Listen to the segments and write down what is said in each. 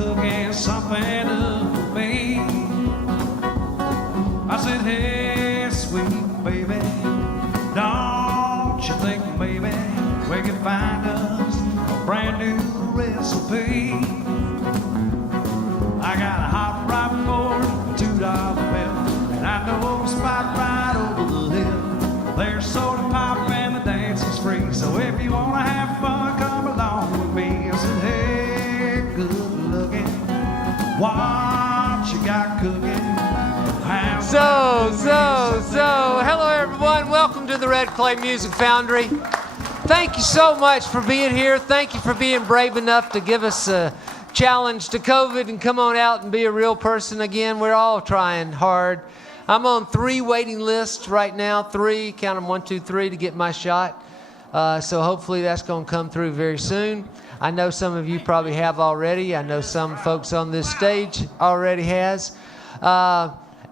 cooking something up for me. I said, hey, sweet baby, don't you think maybe we can find us a brand new recipe? I got a hot rod board, $2 bill, and I know a spot right over the hill. There's soda pop and the dance is free, so if you wanna have fun, come along with me. I said, hey, good looking, what you got cooking? So, hello everyone. Welcome to the Red Clay Music Foundry. Thank you so much for being here. Thank you for being brave enough to give us a challenge to COVID and come on out and be a real person again. We're all trying hard. I'm on 3 waiting lists right now. 3, count them 1, 2, 3 to get my shot. So hopefully that's going to come through very soon. I know some of you probably have already. I know some folks on this stage already has.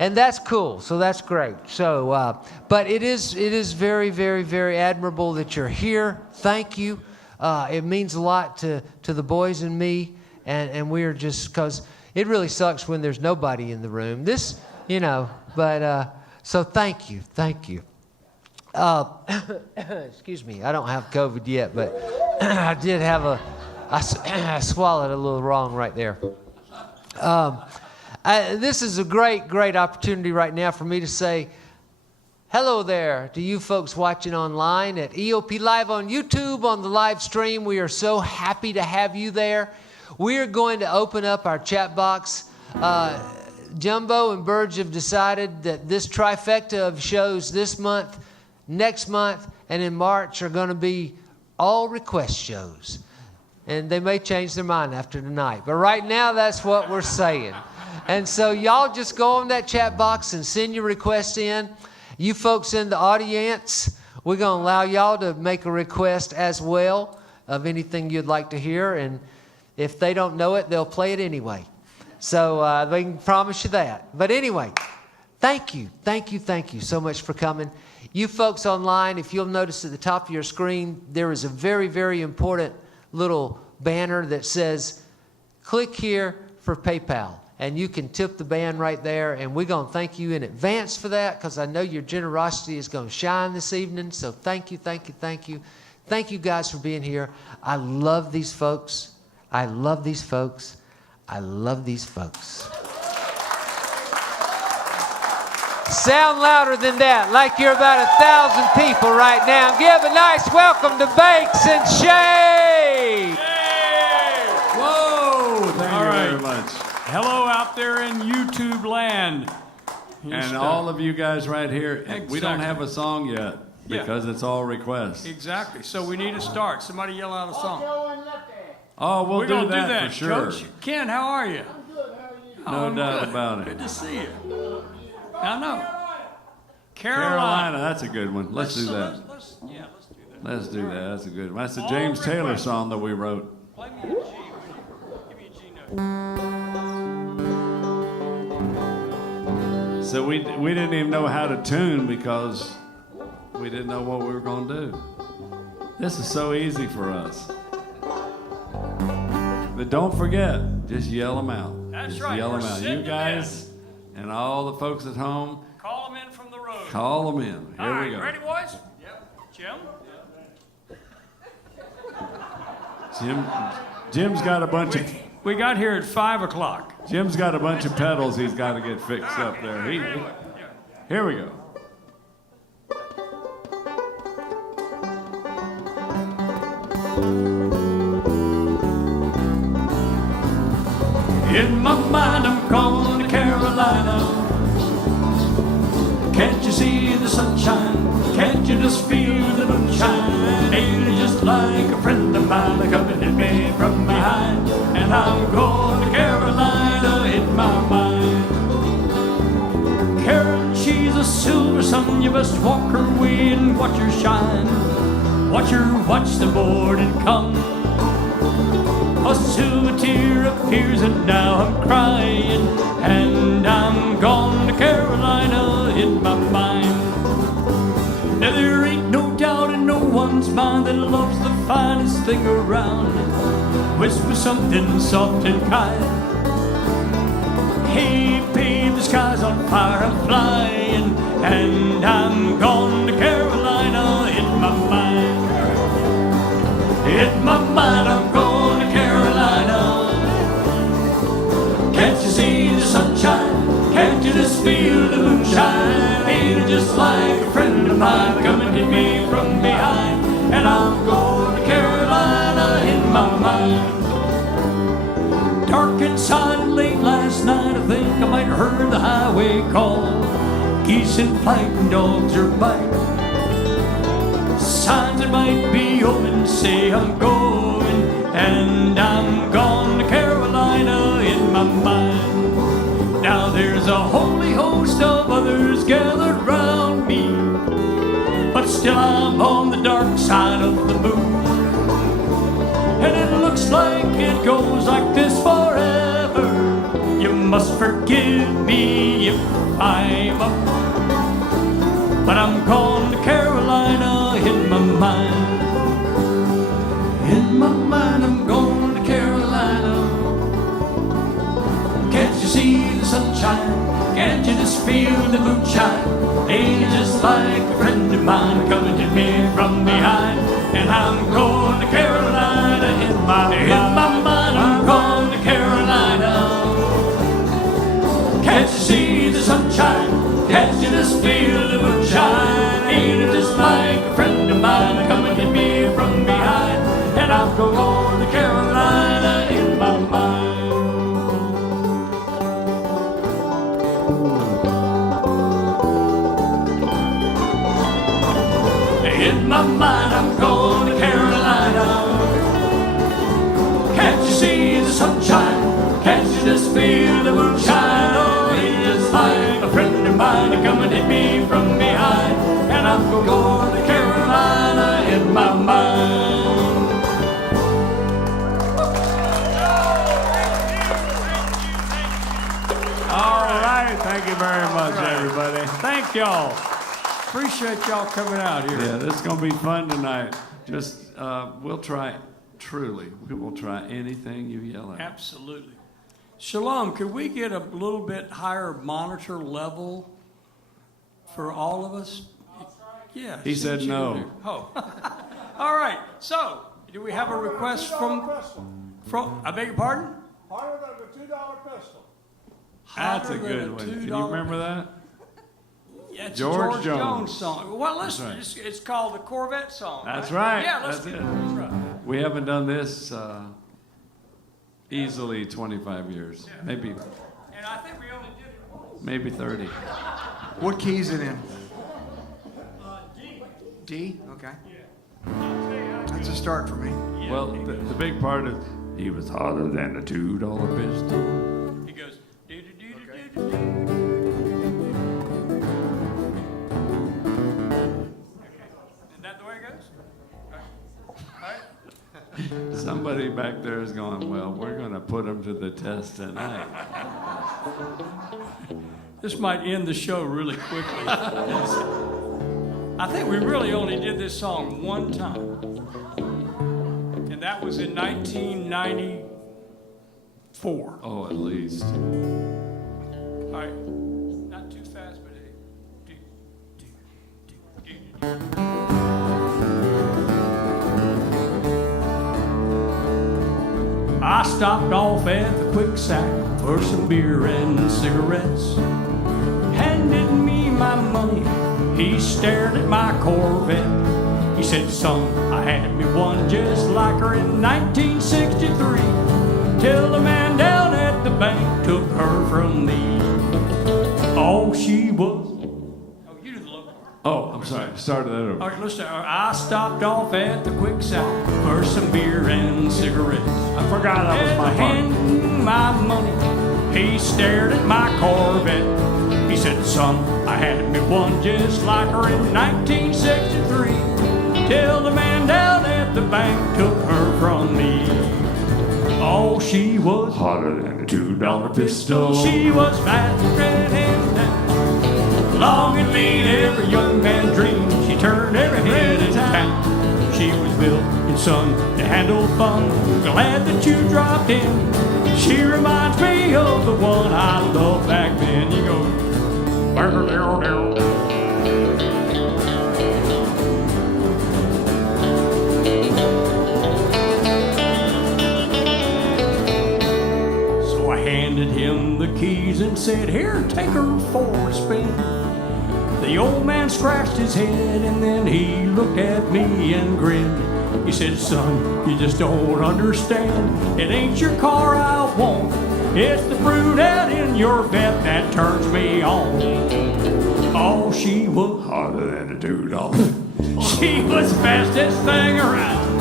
And that's cool, so that's great. So, but it is very, very, very admirable that you're here. Thank you. It means a lot to the boys and me, and we're just, because it really sucks when there's nobody in the room. This, you know, but, so thank you. Excuse me, I don't have COVID yet, but I did have I swallowed a little wrong right there. This is a great opportunity right now for me to say hello there to you folks watching online at EOP Live on YouTube on the live stream. We are so happy to have you there. We are going to open up our chat box. Jumbo and Burge have decided that this trifecta of shows this month, next month, and in March are going to be all request shows. And they may change their mind after tonight. But right now, that's what we're saying. And so y'all just go on that chat box and send your requests in. You folks in the audience, we're going to allow y'all to make a request as well of anything you'd like to hear. And if they don't know it, they'll play it anyway. So they can promise you that. But anyway, thank you so much for coming. You folks online, if you'll notice at the top of your screen, there is a very, very important little banner that says, click here for PayPal. And you can tip the band right there, and we're going to thank you in advance for that, because I know your generosity is going to shine this evening. So thank you. Thank you guys for being here. I love these folks. Sound louder than that, like you're about 1,000 people right now. Give a nice welcome to Bakes and Shade. Whoa, thank you very much. Hello out there in YouTube land. And all of you guys right here, exactly. We don't have a song yet because it's all requests. Exactly. So we need to start. Somebody yell out a song. Oh, we're going do to do that for sure. Coach Ken, how are you? I'm good. How are you? No doubt about it. Good to see you. I know. Carolina, that's a good one. Let's do that. Let's do that. Let's do that. That's a good one. That's a James Taylor song that we wrote. Play me a G. Give me a G note. So we didn't even know how to tune because we didn't know what we were going to do. This is so easy for us. But don't forget, just yell them out. That's just right. Yell them out. You guys and all the folks at home. Call them in from the road. Call them in. Here we go. Ready, boys? Yep. Jim? Jim's got a bunch of... We got here at 5 o'clock. Jim's got a bunch of pedals he's got to get fixed up there. Here we go. In my mind, I'm going to Carolina. Can't you see the sunshine? Can't you just feel the moonshine? Ain't it just like a friend of mine coming at me from behind? And I'm going to Carolina in my mind. Carol, she's a silver sun. You must walk her way and watch her shine. Watch her watch the morning come. A silver tear appears and now I'm crying, and I'm gone to Carolina in my mind. Now there ain't no doubt in no one's woman's mind that loves the finest thing around. Whisper something soft and kind. Hey, babe, the sky's on fire, I'm flying, and I'm gone to Carolina in my mind. In my mind, I'm going to Carolina. Can't you see the sunshine? Can't you just feel the moonshine? Ain't it just like a friend of mine coming to me from behind? And I'm going to Carolina in my mind. Dark inside late last night, I think I might have heard the highway call. Giessen fighting, dogs are biting. Signs that might be omens say I'm going, and I'm gone to Carolina in my mind. Now there's a holy host of others gathered round me, but still I'm on the dark side of the moon. And it looks like it goes like this forever. You must forgive me if I'm up, but I'm gone to Carolina in my mind. In my mind, I'm going to Carolina. Can't you see the sunshine? Can't you just feel the moonshine? Ain't it just like a friend of mine coming to me from behind? And I'm going to Carolina in my mind, I'm going to Carolina. Can't you see the sunshine? Can't you just feel the moonshine? Ain't it just like a friend of mine coming to me from behind? And I'm going to Carolina in my mind. In my mind, I'm going to Carolina. Can't you see the sunshine? Can't you just feel the moonshine? Oh, ain't it just like a friend of mine coming at me from behind? And I'm going to Carolina in my mind. All right. Thank you very much, everybody. Thank y'all. Appreciate y'all coming out here. Yeah, this is going to be fun tonight. Just, we'll try, truly, we will try anything you yell at. Absolutely. Shalom, could we get a little bit higher monitor level for all of us? Yeah. He said no. Oh. All right. So, do we have a request from, I beg your pardon? Harder than a $2 pistol. That's a Hotter good than one. $2 Can you remember that? Yeah, it's George a George Jones. Jones song. Well, listen, That's right. it's called the Corvette song. That's right. Yeah, let's That's do it. That's right. We haven't done this easily 25 years. Maybe And I think we only did it once. maybe 30. What key is it in? D. D? Okay. That's a start for me. Yeah, Well, the big part is he was hotter than a $2 pistol. he goes, do-do-do-do-do-do. Is that the way it goes? All right. Somebody back there is going, well, we're going to put him to the test tonight. This might end the show really quickly. I think we really only did this song one time. And that was in 1994. Oh, at least. All right. Not too fast, but I stopped off at the Quick Sack for some beer and cigarettes. Handed me my money. He stared at my Corvette. He said, son, I had me one just like her in 1963, till the man down at the bank took her from me. Oh, she was... Oh, you do the low part. Oh, I'm sorry. Started that over. All right, listen. I stopped off at the Quick Sack for some beer and cigarettes. I forgot that was my part. Handing my money, he stared at my Corvette. He said, son, I had me one just like her in 1963, till the man down at the bank took her from me. Oh, she was Hotter than a $2 pistol. she was fat and down, long and lean, every young man's dream. She turned every head in town. She was built and sung to handle fun. Glad that you dropped in. She reminds me of the one I loved back then. You go. So I handed him the keys and said, "Here, take her for a spin." The old man scratched his head and then he looked at me and grinned. He said, "Son, you just don't understand. It ain't your car I want. It's the brunette in your vet that turns me on." Oh, she was hotter than a $2. She was fastest thing around.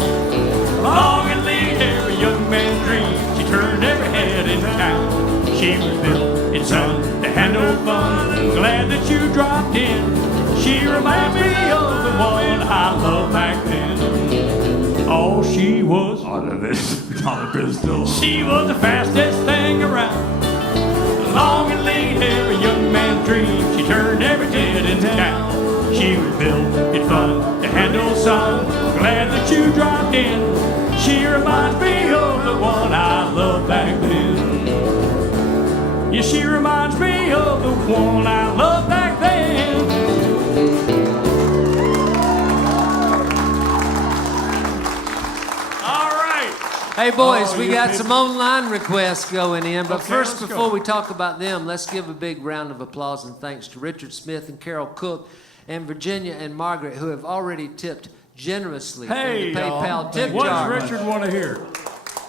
Long and lean, every young man's dream. She turned every head in town. She was built and sung to handle fun. Glad that you dropped in. She reminds me of the one I loved back then. Oh, she was hotter than a pistol. She was the fastest thing around. Long and lean, every young man's dream. She turned every head in town. She was built and fun to handle some. Glad that you dropped in. She reminds me of the one I loved back then. Yeah, she reminds me of the one I loved back then. All right. Hey, boys, Oh, we you got did- some online requests going in. But Okay, first, let's before go. we talk about them, let's give a big round of applause and thanks to Richard Smith and Carol Cook and Virginia and Margaret, who have already tipped generously Hey, in the PayPal y'all. tip What jar. does Richard want to hear?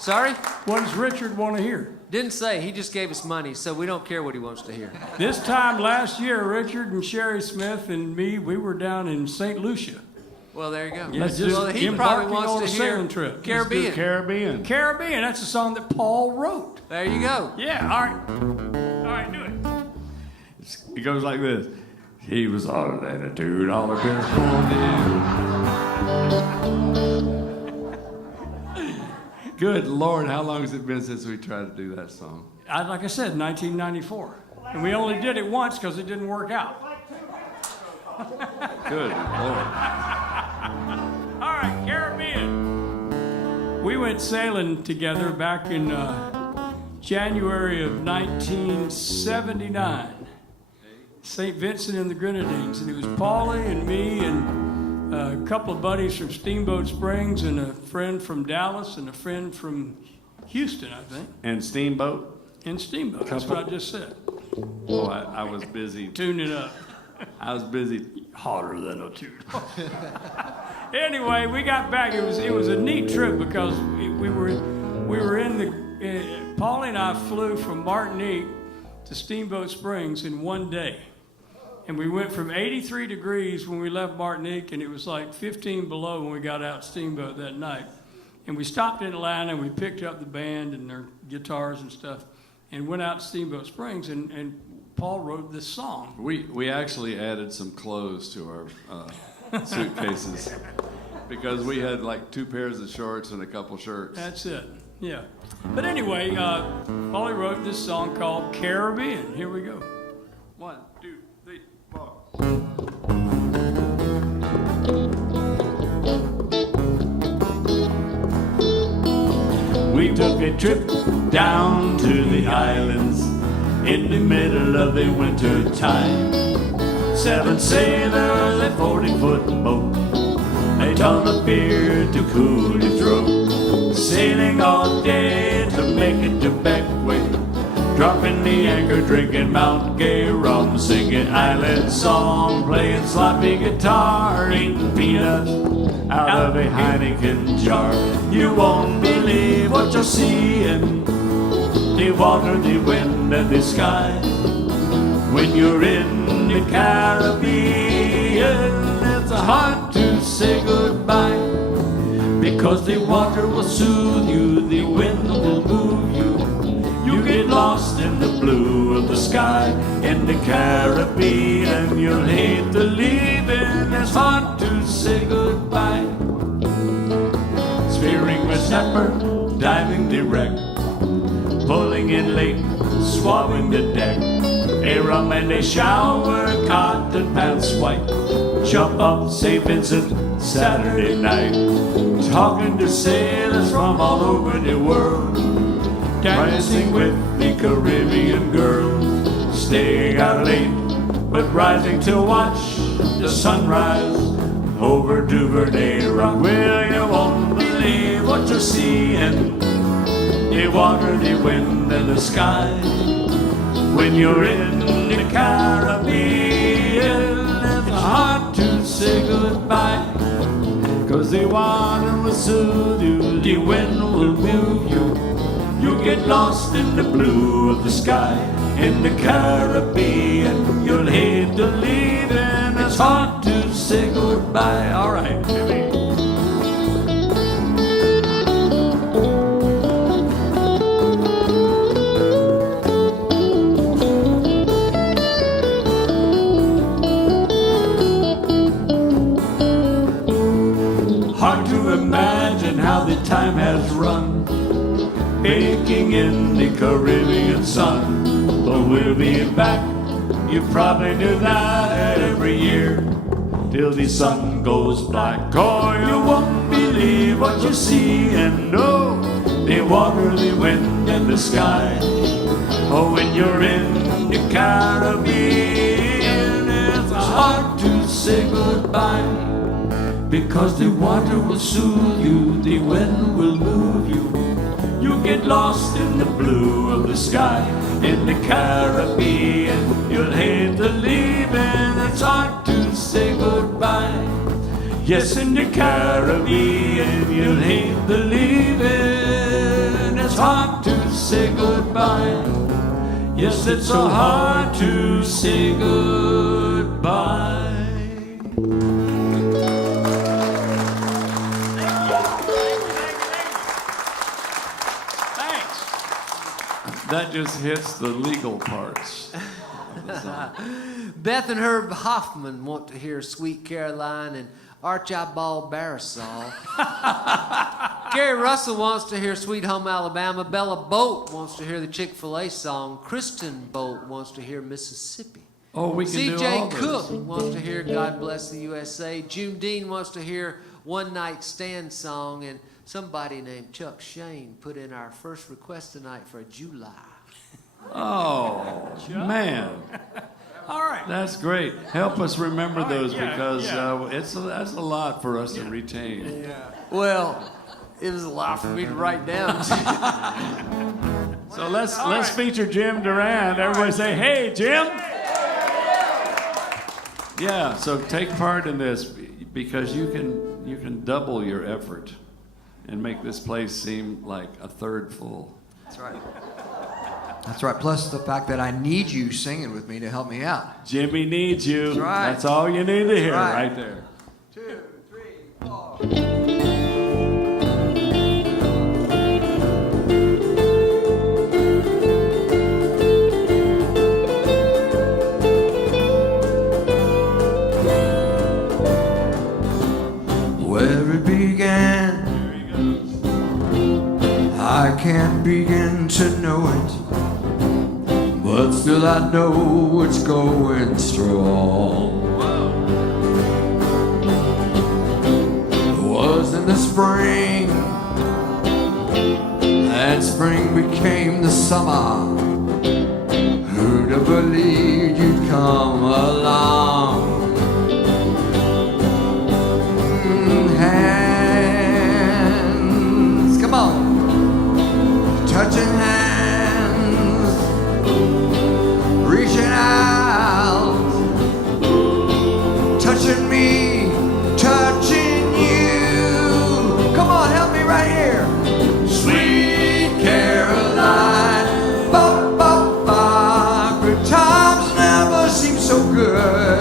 Sorry? What does Richard want to hear? Didn't say. He just gave us money, so we don't care what he wants to hear. This time last year, Richard and Sherry Smith and me, we were down in St. Lucia. Well, there you go. Let's just well, he embarking probably on a wants to hear sailing trip. Caribbean. Caribbean. Caribbean, that's a song that Paul wrote. There you go. Yeah, all right. All right, do it. It goes like this. He was hotter than a $2 bill. Good Lord, how long has it been since we tried to do that song? Like I said, 1994. And we only did it once because it didn't work out. Good Lord. All right, Caribbean. We went sailing together back in January of 1979. St. Vincent and the Grenadines. And it was Paulie and me and a couple of buddies from Steamboat Springs and a friend from Dallas and a friend from Houston, I think. And Steamboat? In Steamboat. That's what I just said. Oh, I was busy. Tune it up. I was busy hotter than a $2. Anyway, we got back. It was a neat trip because we were in the. Paulie and I flew from Martinique to Steamboat Springs in one day, and we went from 83 degrees when we left Martinique, and it was like 15 below when we got out Steamboat that night. And we stopped in Atlanta and we picked up the band and their guitars and stuff, and went out to Steamboat Springs. And Paul wrote this song. We actually added some clothes to our suitcases because we had like 2 pairs of shorts and a couple shirts. That's it. Yeah. But anyway, Paulie wrote this song called Caribbean. Here we go. 1, 2, 3, 4. We took a trip down to the islands in the middle of the winter time. 7 sailors, a 40-foot boat, a ton of beer to cool your throat. Sailing all day to make it to Beckway, dropping the anchor, drinking Mount Gay rum, singing island song, playing sloppy guitar, eating peanuts out of a Heineken jar. You won't believe what you're seeing, the water, the wind, and the sky. When you're in the Caribbean, it's hard to say goodbye, because the water will soothe you, the wind will move you. You get lost in the blue of the sky. In the Caribbean, you'll hate the leaving, it's hard to say goodbye. Spearing with snapper, diving direct, pulling in late, swabbing the deck. A rum and a shower, cotton pants white. Jump up, St. Vincent, Saturday night, talking to sailors from all over the world, dancing with the Caribbean girls, staying out late, but rising to watch the sunrise over Duvernay Rock. Well, you won't believe what you're seeing, the water, the wind, and the sky. When you're in the Caribbean, it's hard to say goodbye, 'cause the water will soothe you, the wind will move you. You'll get lost in the blue of the sky. In the Caribbean, you'll hate to leave, and it's hard to say goodbye. All right, Jimmy. Hard to imagine how the time has run, baking in the Caribbean sun. But we'll be back, you probably knew that, every year, till the sun goes black. Oh, you won't believe what you see, and no, the water, the wind, and the sky. Oh, when you're in the Caribbean, it's hard to say goodbye, because the water will soothe you, the wind will move you. You get lost in the blue of the sky. In the Caribbean, you'll hate to leave, and it's hard to say goodbye. Yes, in the Caribbean, you'll hate to leave, and it's hard to say goodbye. Yes, it's so hard to say goodbye. That just hits the legal parts. Beth and Herb Hoffman want to hear Sweet Caroline, and Archibald Barisal. Gary Russell wants to hear Sweet Home Alabama. Bella Boat wants to hear the Chick-fil-A song. Kristen Boat wants to hear Mississippi. Oh, we can do all C.J. this. Cook wants to hear God Bless the USA. June Dean wants to hear One Night Stand song. And somebody named Chuck Shane put in our first request tonight for July. Oh, man. All right. That's great. Help us remember those, yeah, because yeah. that's a lot for us to retain. Well, it was a lot for me to write down. So let's feature Jim Durand. Everybody say, "Hey, Jim!" Yeah. So take part in this, because you can double your effort and make this place seem like a third full. That's right. That's right. Plus the fact that I need you singing with me to help me out. Jimmy needs you. That's right. That's all you need to hear Right. right there. 2, 3, 4. Where it began, I can't begin to know it, but still I know it's going strong. It was in the spring, and spring became the summer. Who'd have believed you'd come along? Hands, come on, touching hands, reaching out, touching me, touching you. Come on, help me right here. Sweet Caroline, ba ba ba. Good times never seem so good.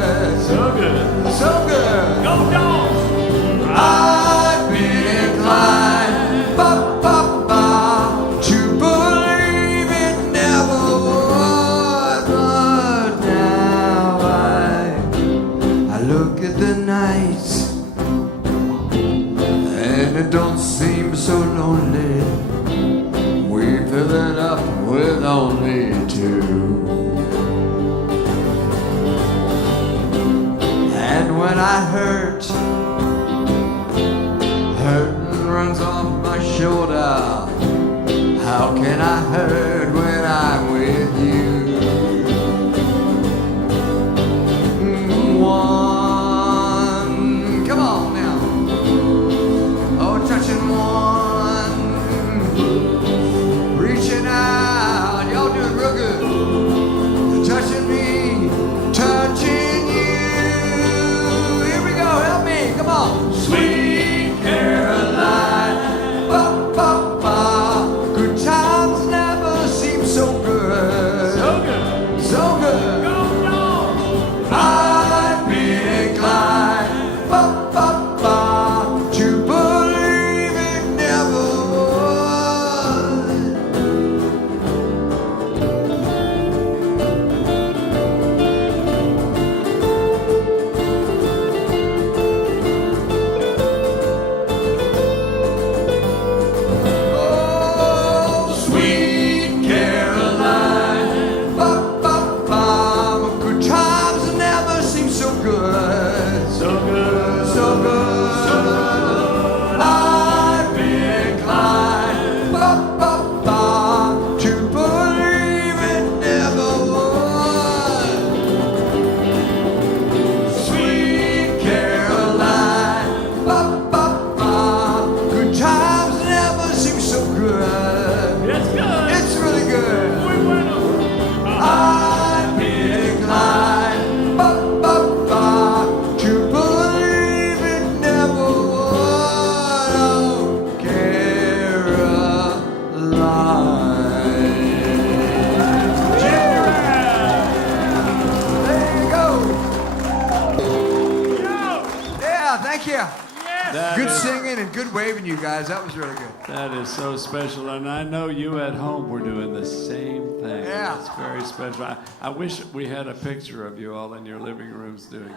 you guys. That was really good. That is so special, and I know you at home were doing the same thing. Yeah. It's very special. I wish we had a picture of you all in your living rooms doing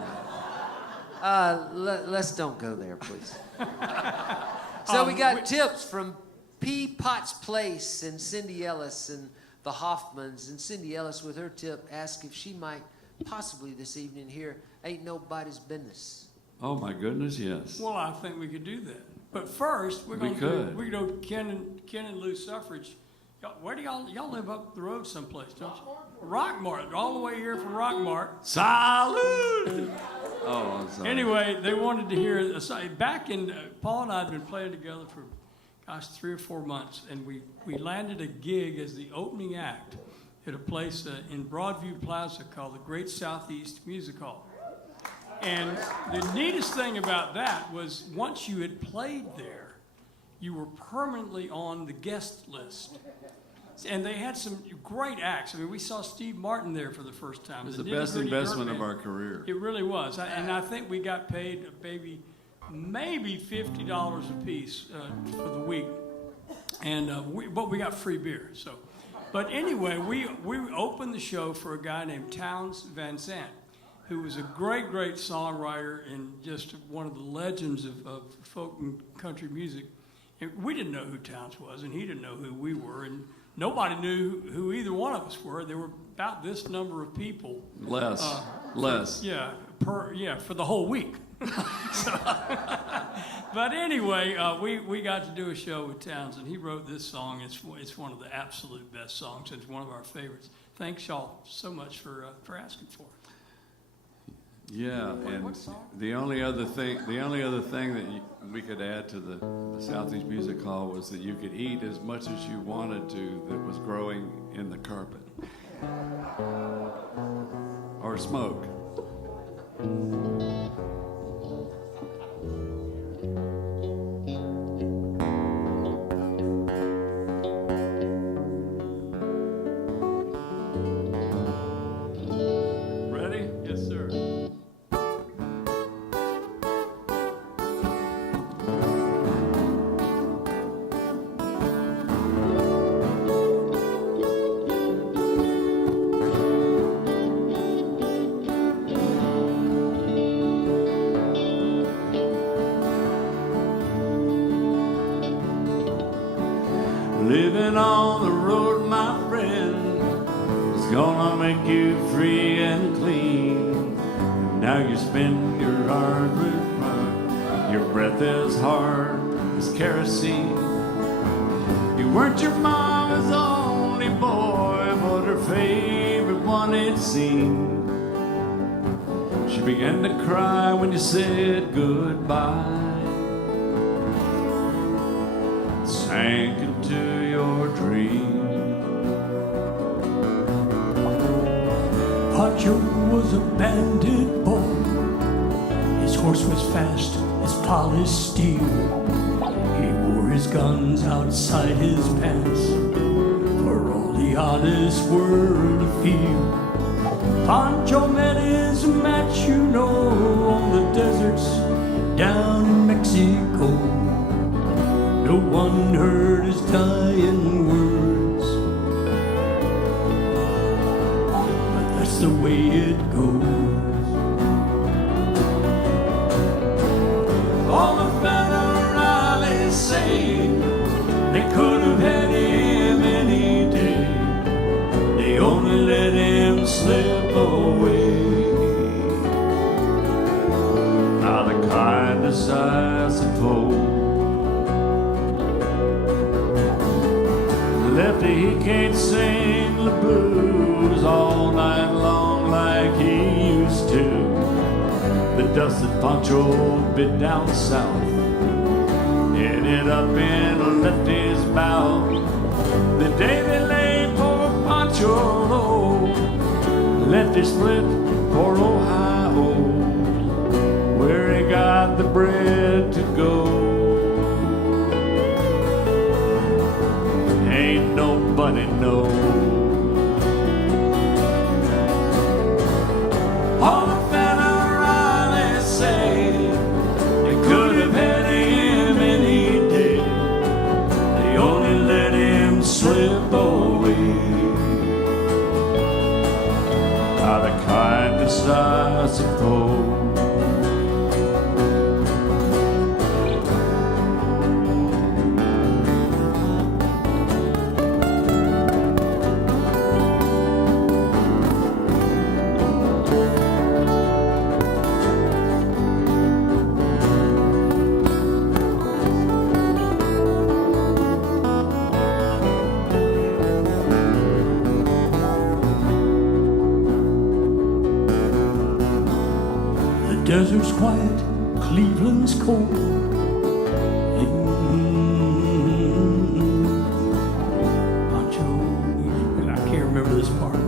that. Let's don't go there, please. So we got tips from P. Potts Place and Cindy Ellis and the Hoffmans. And Cindy Ellis, with her tip, asked if she might possibly this evening hear Ain't Nobody's Business. Oh my goodness, yes. Well, I think we could do that. But first, we're going to do Ken and Lou Suffrage. Where do y'all live up the road someplace, don't you? Rockmart, all the way here from Rockmart. Salute! Oh, I'm sorry. Anyway, they wanted to hear back in Paul and I had been playing together for 3 or 4 months, and we landed a gig as the opening act at a place in Broadview Plaza called the Great Southeast Music Hall. And the neatest thing about that was once you had played there, you were permanently on the guest list. And they had some great acts. I mean, we saw Steve Martin there for the first time. It was the best investment of our career. It really was. And I think we got paid maybe $50 a piece for the week. And but we got free beer. So, but anyway, we opened the show for a guy named Townes Van Zandt, who was a great songwriter and just one of the legends of folk and country music. And we didn't know who Townes was, and he didn't know who we were, and nobody knew who either one of us were. There were about this number of people. Less. For the whole week. But anyway, we got to do a show with Townes, and he wrote this song. It's one of the absolute best songs. It's one of our favorites. Thanks y'all so much for asking for it. Yeah, and the only other thing that we could add to the Southeast Music Hall was that you could eat as much as you wanted to that was growing in the carpet or smoke. Ready? Yes, sir. Living on the road, my friend, is gonna make you free and clean. Now you spend your hard-earned money. Your breath is hard as kerosene. You weren't your mama's only boy, but her favorite one, it seemed. She began to cry when you said goodbye. Sank into your dream. Poncho was a bandit boy. His horse was fast as polished steel. He wore his guns outside his pants for all the honest world to feel. Poncho met his match, you know, on the deserts down in Mexico. No one heard his dying words, but that's the way it goes. All the federales say they could have had him any day. They only let him slip away. Out of kindness, I suppose. Lefty, he can't sing the blues all night long like he used to. The dust that Poncho bit down south ended up in Lefty's mouth. The day they laid poor Poncho low, Lefty split for Ohio, where he got the bread to go. Ain't nobody know. All the federales say they could have had him any day. are the kindest, I suppose. Desert's quiet, Cleveland's cold. Poncho, I can't remember this part.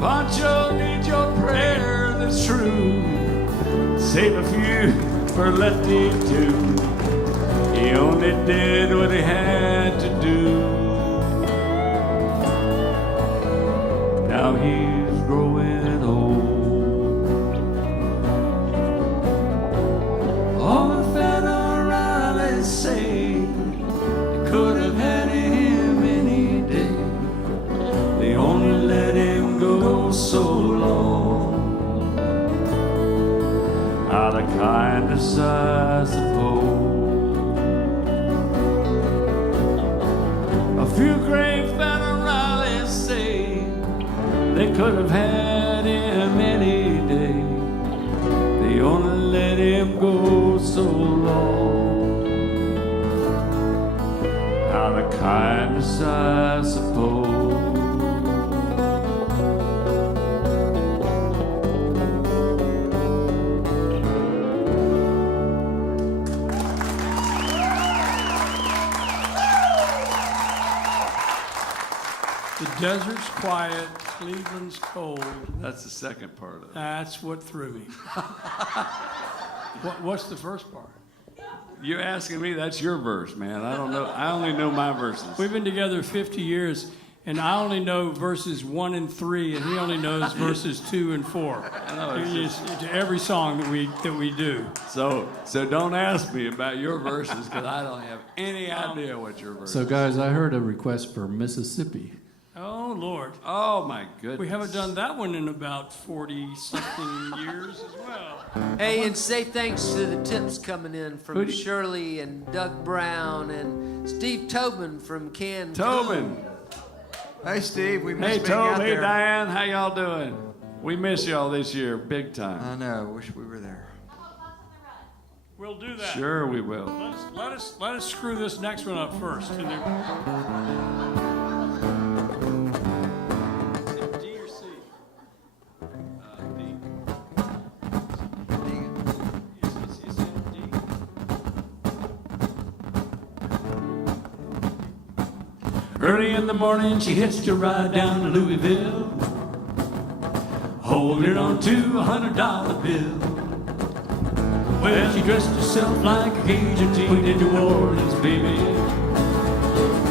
Poncho needs your prayer that's true. Save a few for Lefty too. He only did what he had to do. Now he's growing old. All the federalists say they could have had him any day. They only let him go so long. Out of kindness, I suppose. A few great federalists say they could have had him any day. They only let him go so long. Out of kindness, I suppose. The desert's quiet, Cleveland's cold. That's the second part of it. That's what threw me. What's the first part? You're asking me, that's your verse, man. I don't know. I only know my verses. We've been together 50 years, and I only know verses 1 and 3, and he only knows verses 2 and 4. I know, it's To every song that we do. So don't ask me about your verses, because I don't have any idea what your verses are. So, guys, I heard a request for Mississippi. Oh, Lord. Oh, my goodness. We haven't done that one in about 40-something years as well. Hey, and say thanks to the tips coming in from Who do- Shirley and Doug Brown and Steve Tobin from Cancun. Tobin. Hey, Steve, we Hey, missed being out Toby, there. Diane, how y'all doing? We miss y'all this year, big time. I know. Wish we were there. We'll do that. Sure we will. Let us screw this next one up first. And then- D or C? D. Is it D? Early in the morning, she hitched a ride down to Louisville, holding on to $100 bill. Well, she dressed herself like a Cajun queen in New Orleans, baby.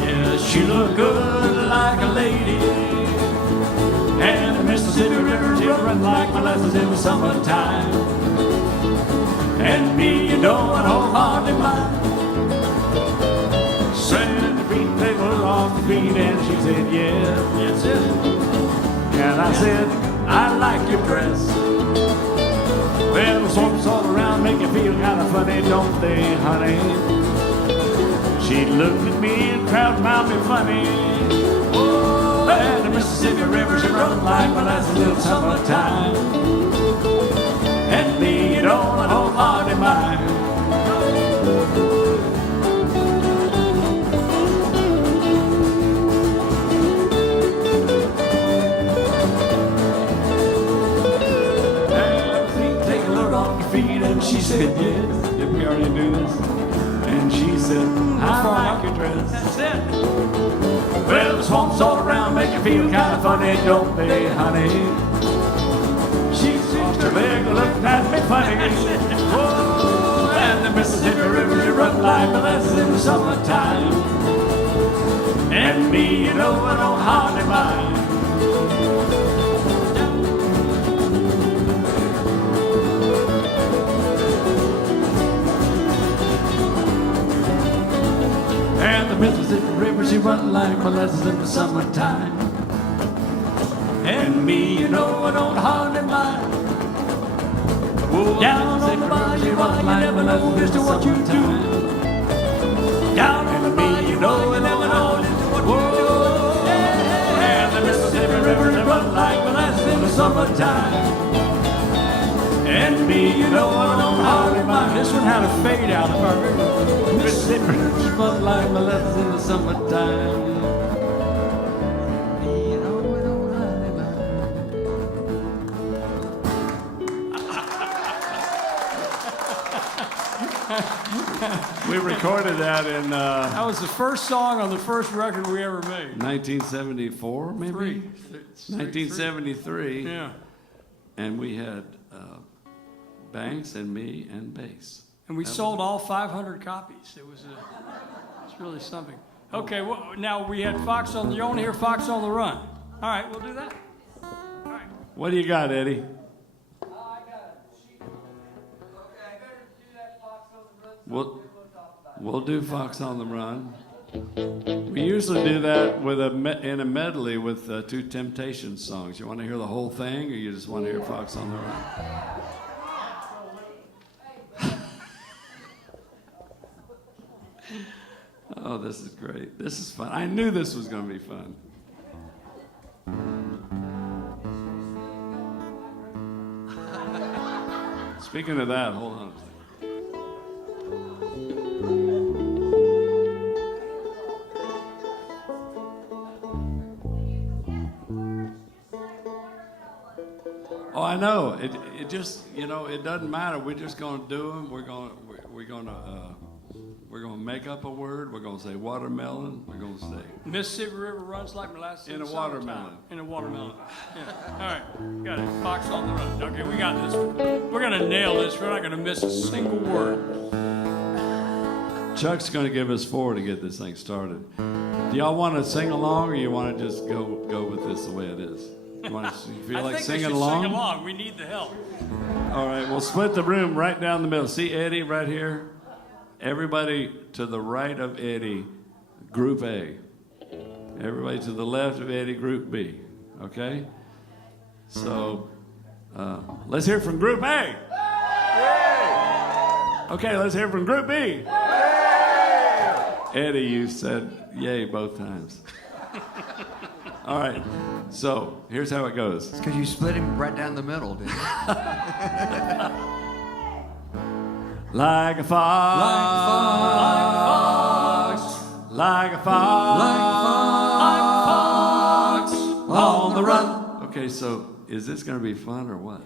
Yeah, she looked good like a lady. And the Mississippi River did run like molasses in the summertime. And me, you know, I wholeheartedly mind. Said the beat they were off the beat, and she said, yeah, yes, it. And I said, I like your dress. Well, the swamps all around make you feel kind of funny, don't they, honey? She looked at me and crowd mouthed me funny. Oh, and the Mississippi River, she run like molasses in the summertime. And me, you know, I don't hardly mind. She said, yes, did we already do this? And she said, I like your dress. That's it. Well, the swamps all around make you feel kind of funny, don't they, honey? She seems to leg looking at me funny. Oh, and the Mississippi River, she run like molasses in the summertime. And me, you know, I don't hardly mind. And the Mississippi River, she runs like molasses in the summertime. And me, you know, I don't hardly mind. Whoa, down on the bayou, you never know just what you do. Down on the bayou, you know, you never know just what you do. And the Mississippi River, she runs like molasses in the summertime. And me, you know, I don't hardly mind. This one had a fade out if I remember. Mississippi River, she runs like molasses in the summertime. We recorded that in That was the first song on the first record we ever made. 1974, maybe? 1973. Yeah. And we had Banks and me and bass. And we sold all 500 copies. It's really something. Okay, well, now we had Fox on, you only hear Fox on the Run. All right, we'll do that. All right. What do you got, Eddie? I got a sheet. Okay, I better do that Fox on the Run. We'll do Fox on the Run. We usually do that with in a medley with two Temptations songs. You want to hear the whole thing, or you just want to hear Fox on the Run? Oh, this is great. This is fun. I knew this was going to be fun. Speaking of that, hold on a second. Oh, I know. It just, you know, it doesn't matter. We're just going to do them. We're going to make up a word. We're going to say watermelon. We're going to say Mississippi River runs like molasses in a summertime. watermelon. In a watermelon. Yeah. All right, got it. Fox on the Run. Okay, we got this one. We're going to nail this. We're not going to miss a single word. Chuck's going to give us 4 to get this thing started. Do y'all want to sing along, or you want to just go with this the way it is? You feel like singing along? Sing along. We need the help. All right, we'll split the room right down the middle. See Eddie right here? Everybody to the right of Eddie, Group A. Everybody to the left of Eddie, Group B. Okay? So, let's hear from Group A. Okay, let's hear from Group B. Eddie, you said yay both times. All right, so here's how it goes. It's because you split him right down the middle, didn't you? Like a fox, like a fox, like a fox, on the run. Okay, so is this going to be fun or what?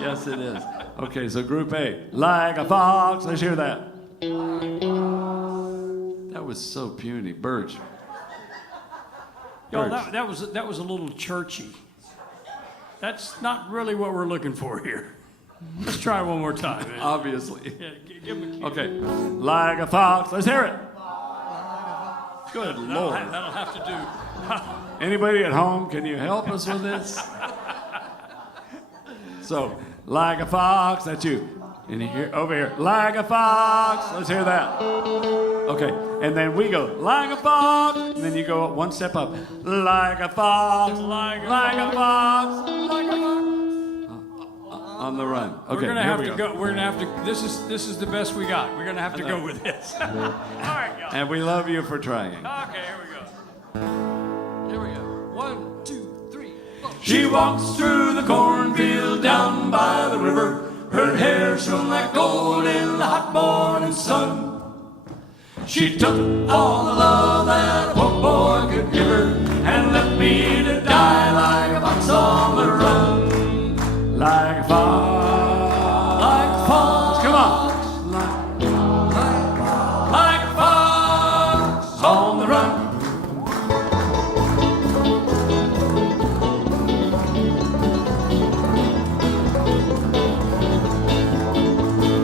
Yes, it is. Okay, so Group A, like a fox. Let's hear that. That was so puny. Birch. Y'all, that was a little churchy. That's not really what we're looking for here. Let's try one more time. Man. Obviously. Yeah, give him a cue. Okay, like a fox. Let's hear it. Good Lord. That'll have to do. Anybody at home, can you help us with this? So, like a fox, that's you. And here, over here, like a fox. Let's hear that. Okay, and then we go, like a fox. And then you go up one step up, like a fox, like a fox, like a fox. On the run. Okay, we're gonna here have we to go. We're gonna have to. This is the best we got. We're gonna have to go with this. All right, y'all. And we love you for trying. Okay, here we go. Here we go. 1, 2, 3, 4. She walks through the cornfield down by the river. Her hair shone like gold in the hot morning sun. She took all the love that a poor boy could give her and left me to die like a fox on the run. Like a fox. Like a fox. Come on. Like a fox on the run.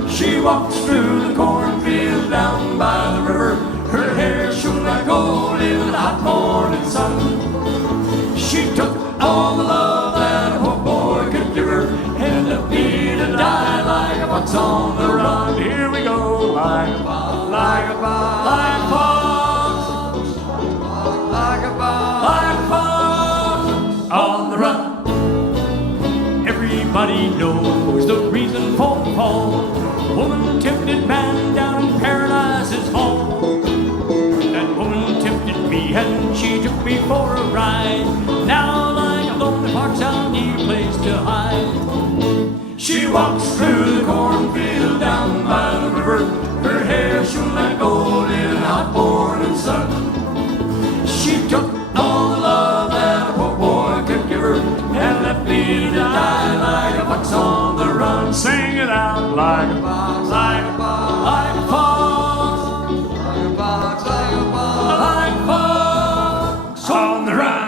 She walks through the cornfield down by the river. Her hair shone like gold in the hot morning sun. She took all the love that a poor boy could give her and left me to die like a fox on the run. Here we go, like a fox, like a fox, like a fox tempted man down in Paradise's home. That woman tempted me and she took me for a ride. Now like a lonely fox I'll need a place to hide. She walks through the cornfield down by the river. Her hair shone like gold in a hot morning sun. She took all the love that a poor boy could give her and left me to die like a fox on the run. Sing it out like a fox, like a fox, like a fox, like a fox, like a fox, like a fox on the run.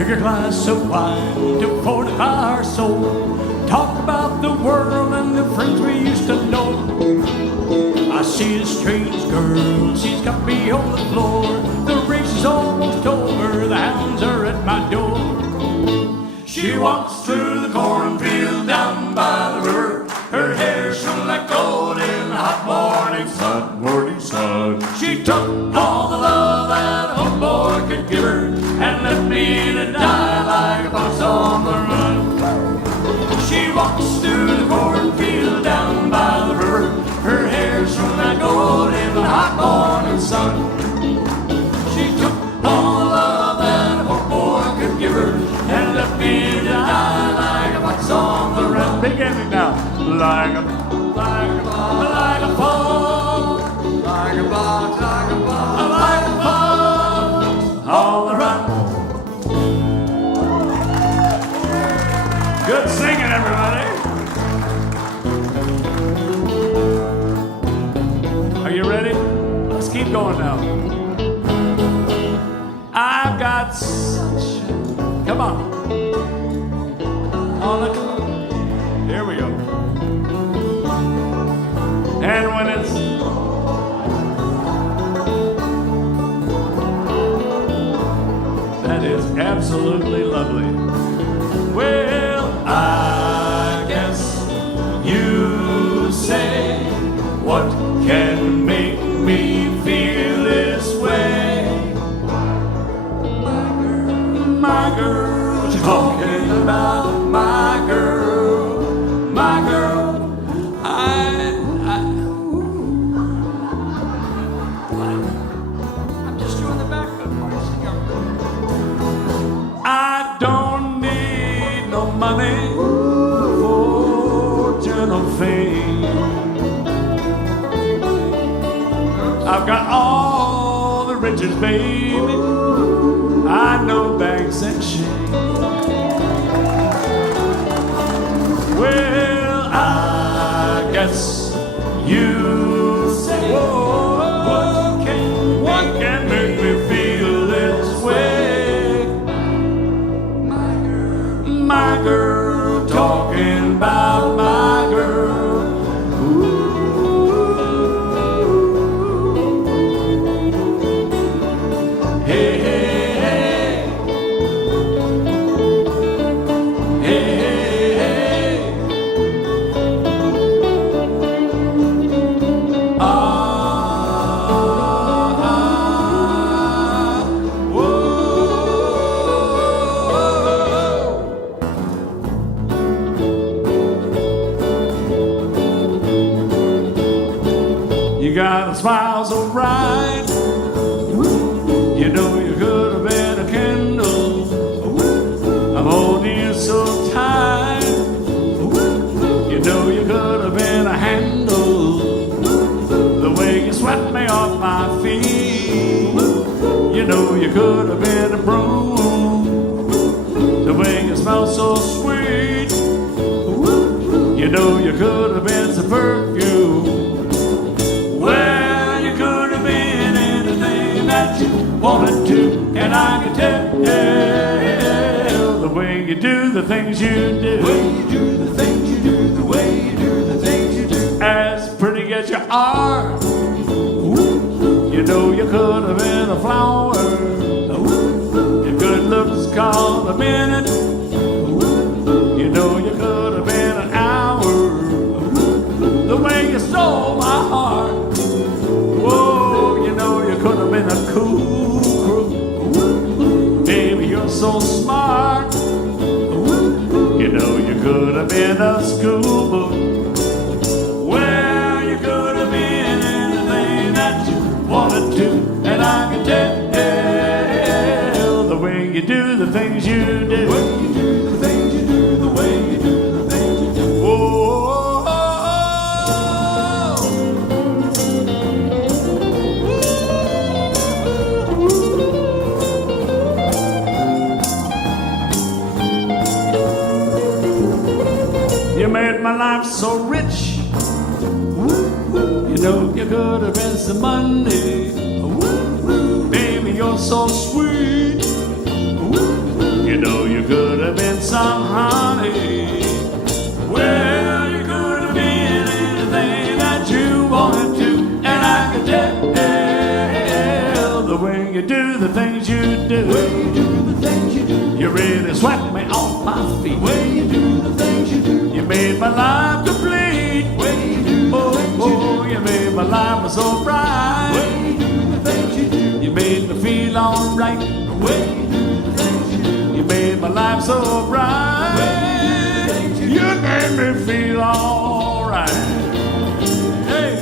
A glass of wine to fortify our soul. Talk about the world and the friends we used to know. I see a strange girl, she's got me on the floor. The race is almost over, the hounds are at my door. She walks through the cornfield down by the river. Her hair shone like gold in the hot morning sun. Morning sun. She took all the love that a homeboy could give her and left me to die like a fox on the run. She walks through the cornfield down by the river. Her hair shone like gold in the hot morning sun. She took all the love that a poor boy could give her and left me to die like a fox on the run. Big ending now. Like a fox, like a fox, like a fox, like a fox, like a fox, like a fox on the run. Good singing, everybody. Are you ready? Let's keep going now. I've got sunshine. Come on. On the clock. Here we go. And when it's that is absolutely lovely. Well, I guess you say, what can make me feel this way? My girl, talking about my girl, my girl. I'm just doing the backup part. I don't need no money, fortune or fame. I've got all the riches, baby. I know banks and shame. Well, I guess you say, what can make me feel this way? My girl, talking about my girl. Ooh. Hey, hey, hey. Hey, hey, hey. You got a smile so bright. You know you could have been a candle. I'm holding you so tight. You know you could have been a handle. The way you swept me off my feet. You know you could have been a broom. The way you smell so sweet. You know you could have been some perfume. Well, you could have been anything that you wanted to, and I can tell the way you do the things you do. The way you do the things you do, the way you do the things you do. As pretty as you are, you know you could have been a flower. Your good looks called a minute. You know you could have been an hour. the things you do. The way you do the things you do, the way you do the things you do. Oh, you made my life so rich. You know you could have been some money. Baby, you're so sweet. You know you could have been some honey. Well, you could have been anything that you wanted to, and I could tell the way you do the things you do. The way you do the things you do. You really swept me off my feet. The way you do the things you do. You made my life complete. The way you do the things you do. Oh, you made my life so bright. The way you do the things you do. You made me feel alright. The way you do the things you do. You made my life so bright. You made me feel alright. Hey.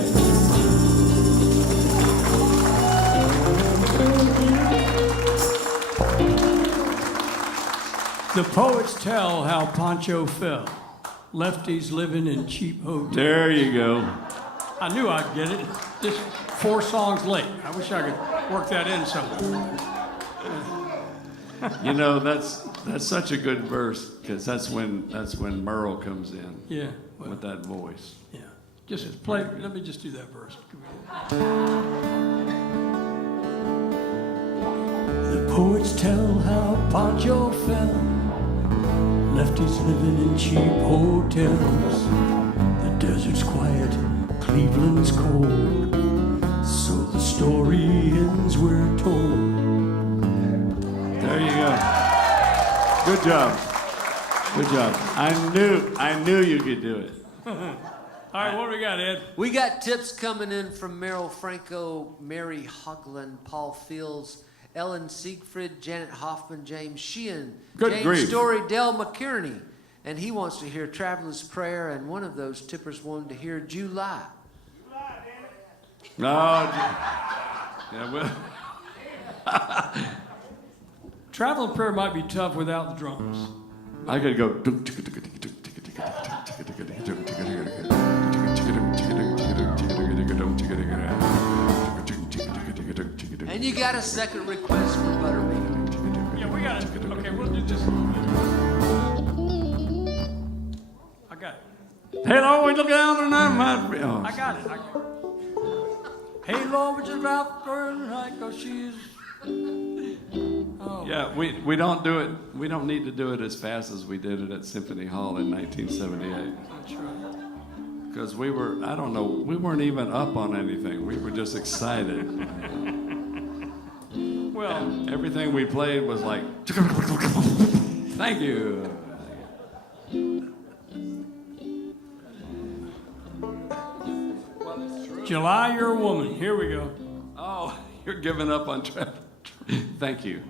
The poets tell how Poncho fell. Lefties living in cheap hotels. There you go. I knew I'd get it. Just 4 songs late. I wish I could work that in somewhere. You know, that's such a good verse, because that's when Merle comes in. Yeah. Well, with that voice. yeah. Just play. Let me just do that verse. The poets tell how Poncho fell. Lefties living in cheap hotels. The desert's quiet, Cleveland's cold. So the story ends, we're told. There you go. Good job. Good job. I knew you could do it. All right, what do we got, Ed? We got tips coming in from Merrill Franco, Mary Hogland, Paul Fields, Ellen Siegfried, Janet Hoffman, James Sheehan, Good James grief. Story, Dell McKierney. And he wants to hear Traveler's Prayer, and one of those tippers wanted to hear July. No. Yeah, well. Traveling Prayer might be tough without the drums. I could go. And you got a second request for Butterbean. Yeah, we got it. Okay, we'll do this. I got it. Hey, Lord, we look down and I might. Oh. I got it. Hey, Lord, we just out for tonight because she's. Oh. Yeah, we don't do it. We don't need to do it as fast as we did it at Symphony Hall in 1978. That's right. Because we weren't even up on anything. We were just excited. Well, Everything we played was like, thank you. July, you're a woman. Here we go. Oh, you're giving up on Trevor. Thank you.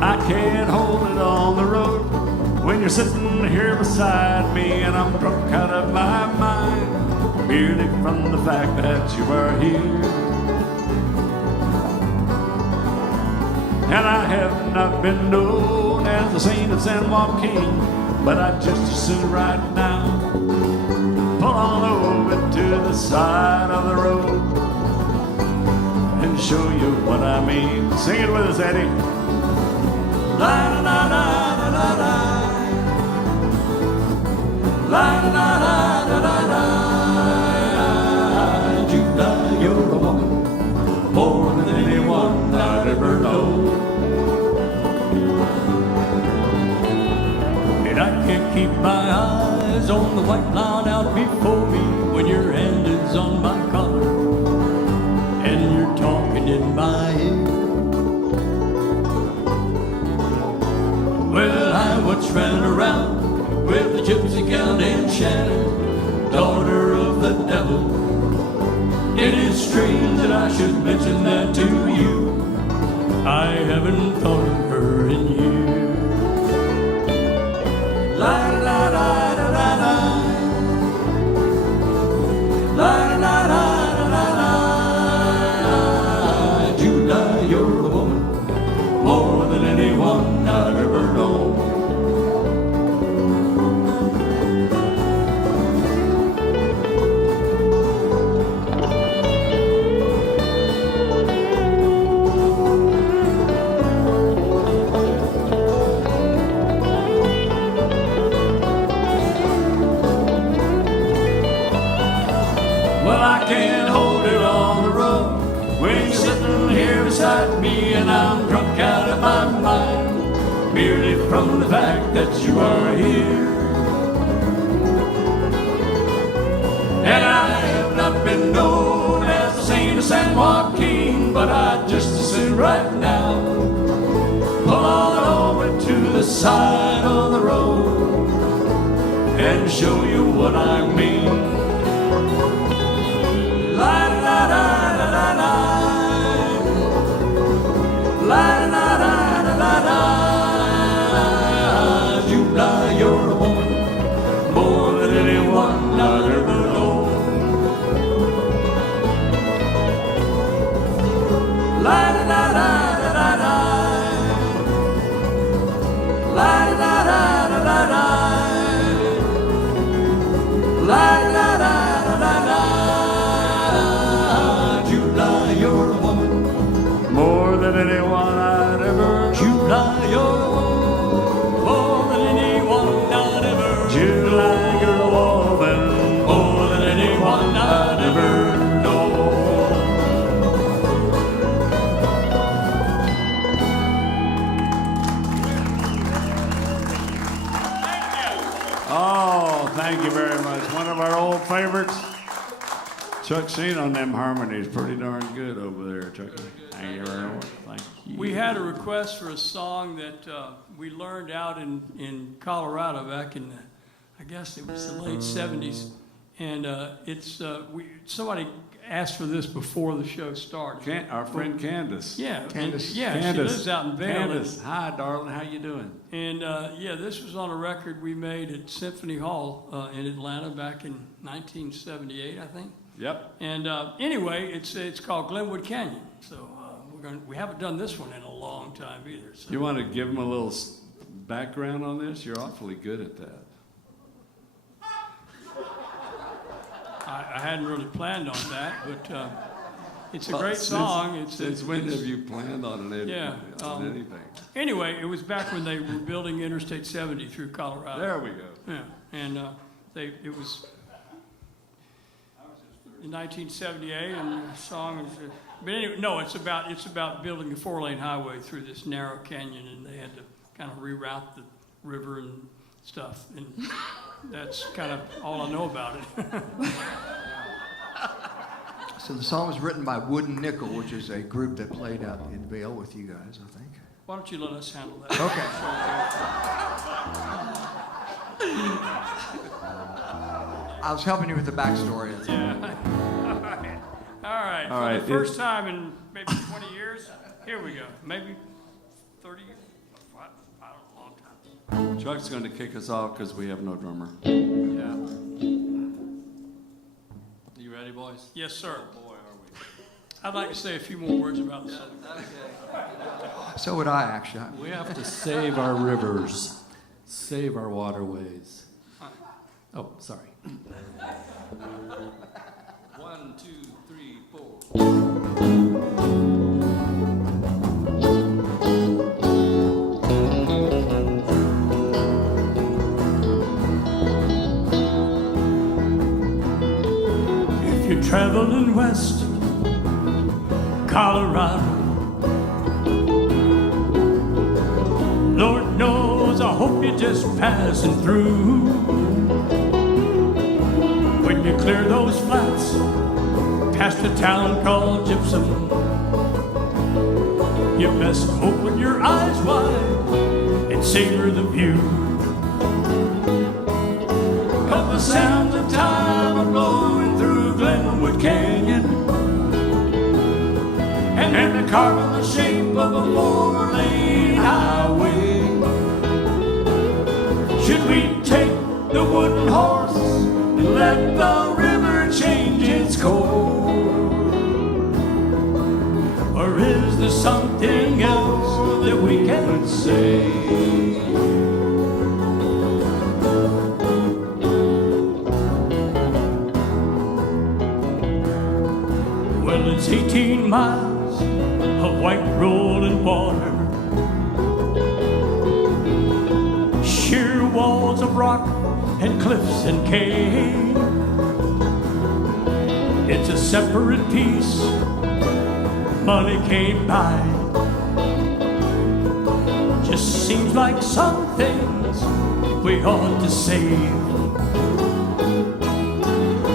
I can't hold it on the road when you're sitting here beside me and I'm drunk out of my mind, merely from the fact that you are here. And I have not been known as the saint of San Joaquin, but I'd just as soon right now pull on over to the side of the road and show you what I mean. Sing it with us, Eddie. La da da da da da. La da da da da da. Judah, you're a woman more than anyone I'd ever known. And I can't keep my eyes on the white line out before me when your hand is on my collar and you're talking in my ear. Well, I was running around with the gypsy gal named Shannon, daughter of the devil. It is strange that I should mention that to you. I haven't thought of her in years. La da da da da da. merely from the fact that you are here. And I have not been known as the Saint of San Joaquin, but I'd just as soon right now pull on over to the side of the road and show you what I mean. La la la la la la, la la la la la la. July, you're a woman more than anyone I've ever known. La la la la la la, la la la la la la, la la la la la. July, you're a woman more than anyone I'd ever. July, you're a woman more than anyone I'd ever. July, you're a woman more than anyone I'd ever know. Oh, thank you very much. One of our old favorites. Chuck seen on them harmonies pretty darn good over there, Chuck. Thank you very much. Thank you. We had a request for a song that we learned out in Colorado back in, I guess it was the late 70s. And somebody asked for this before the show started. Our friend Candace. Yeah. Candace. Yeah, Candace. she lives out in Aberle. Candace, hi, darling. How you doing? And yeah, this was on a record we made at Symphony Hall in Atlanta back in 1978, I think. Yep. And anyway, it's called Glenwood Canyon. So we haven't done this one in a long time either. So. You want to give them a little background on this? You're awfully good at that. I hadn't really planned on that, but it's a great song. Since when have you planned on anything? Anyway, it was back when they were building Interstate 70 through Colorado. There we go. Yeah, and it was in 1978, and the song is. But anyway, no, it's about building a 4-lane highway through this narrow canyon, and they had to kind of reroute the river and stuff, and that's kind of all I know about it. So the song was written by Wooden Nickel, which is a group that played out in Vail with you guys, I think. Why don't you let us handle that? Okay. I was helping you with the backstory. Yeah. All right. For the first time in maybe 20 years, here we go. Maybe 30 years. I don't know, a long time. Chuck's going to kick us off because we have no drummer. Yeah. You ready, boys? Yes, sir. Oh, boy, are we. I'd like to say a few more words about the song. So would I, actually. We have to save our rivers, save our waterways. Oh, sorry. 1, 2, 3, 4. You're traveling west, Colorado. Lord knows, I hope you're just passing through. When you clear those flats, past a town called Giessen, you best open your eyes wide and savor the view. Of the sounds of time are blowing through Glenwood Canyon, and they're carving the shape of a 4-lane highway. Should we take the wooden horse and let the river change its course? Or is there something else that we can say? Well, it's 18 miles of white rolling water, sheer walls of rock and cliffs and cave. It's a separate piece money can't buy. Just seems like some things we ought to save.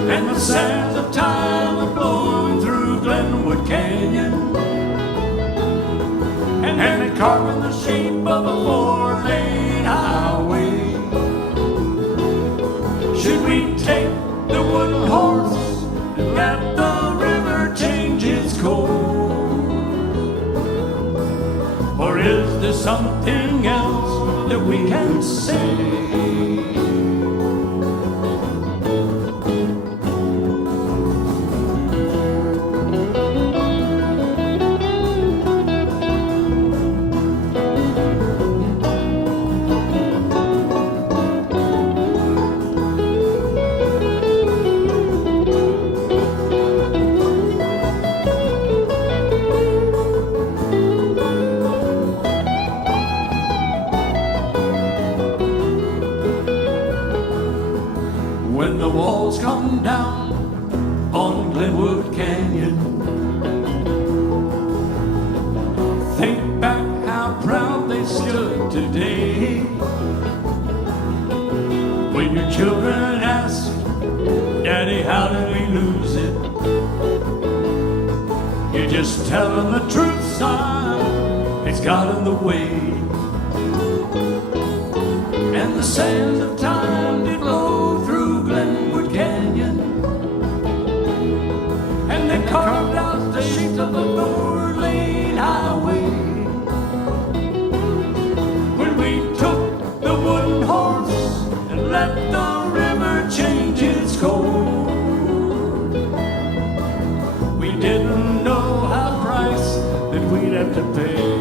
And the sands of time are blowing through Glenwood Canyon, and they're carving the shape of a four-lane highway. Should we take the wooden horse and let the river change its course? Or is there something else that we can say? When the walls come down on Glenwood Canyon, think back how proud they stood today. When your children ask, Daddy, how did we lose it? You just tell them the truth, son, it's got in the way. And the sands of time did blow through Glenwood Canyon, and they carved out the shape of a four-lane highway. When we took the wooden horse and let the river change its course, we didn't know how price that we'd have to pay.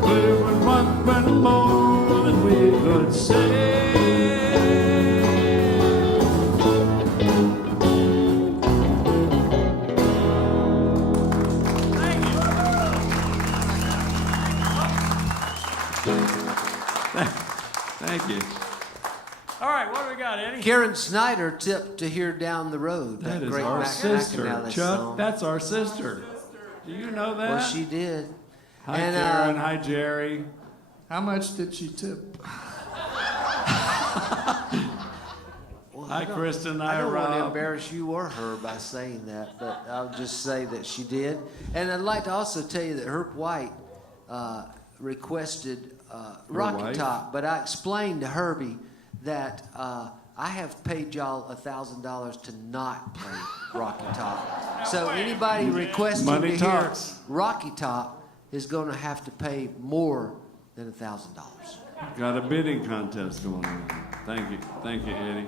But it was much more than we could say. Thank you. All right, what do we got, Eddie? Karen Snyder tipped to hear Down the Road. That is great our sister, McAnally Chuck. song. That's our sister. Do you know that? Well, she did. Hi, And, Karen. Hi, Jerry. How much did she tip? Hi, Kristen. I Hi, don't want to Rob. embarrass you or her by saying that, but I'll just say that she did. And I'd like to also tell you that Herb White requested Rocky wife? Top, but I explained to Herbie that I have paid y'all $1,000 to not play Rocky Top. So anybody requesting Money to talks. hear Rocky Top is going to have to pay more than $1,000. Got a bidding contest going on. Thank you. Thank you, Eddie.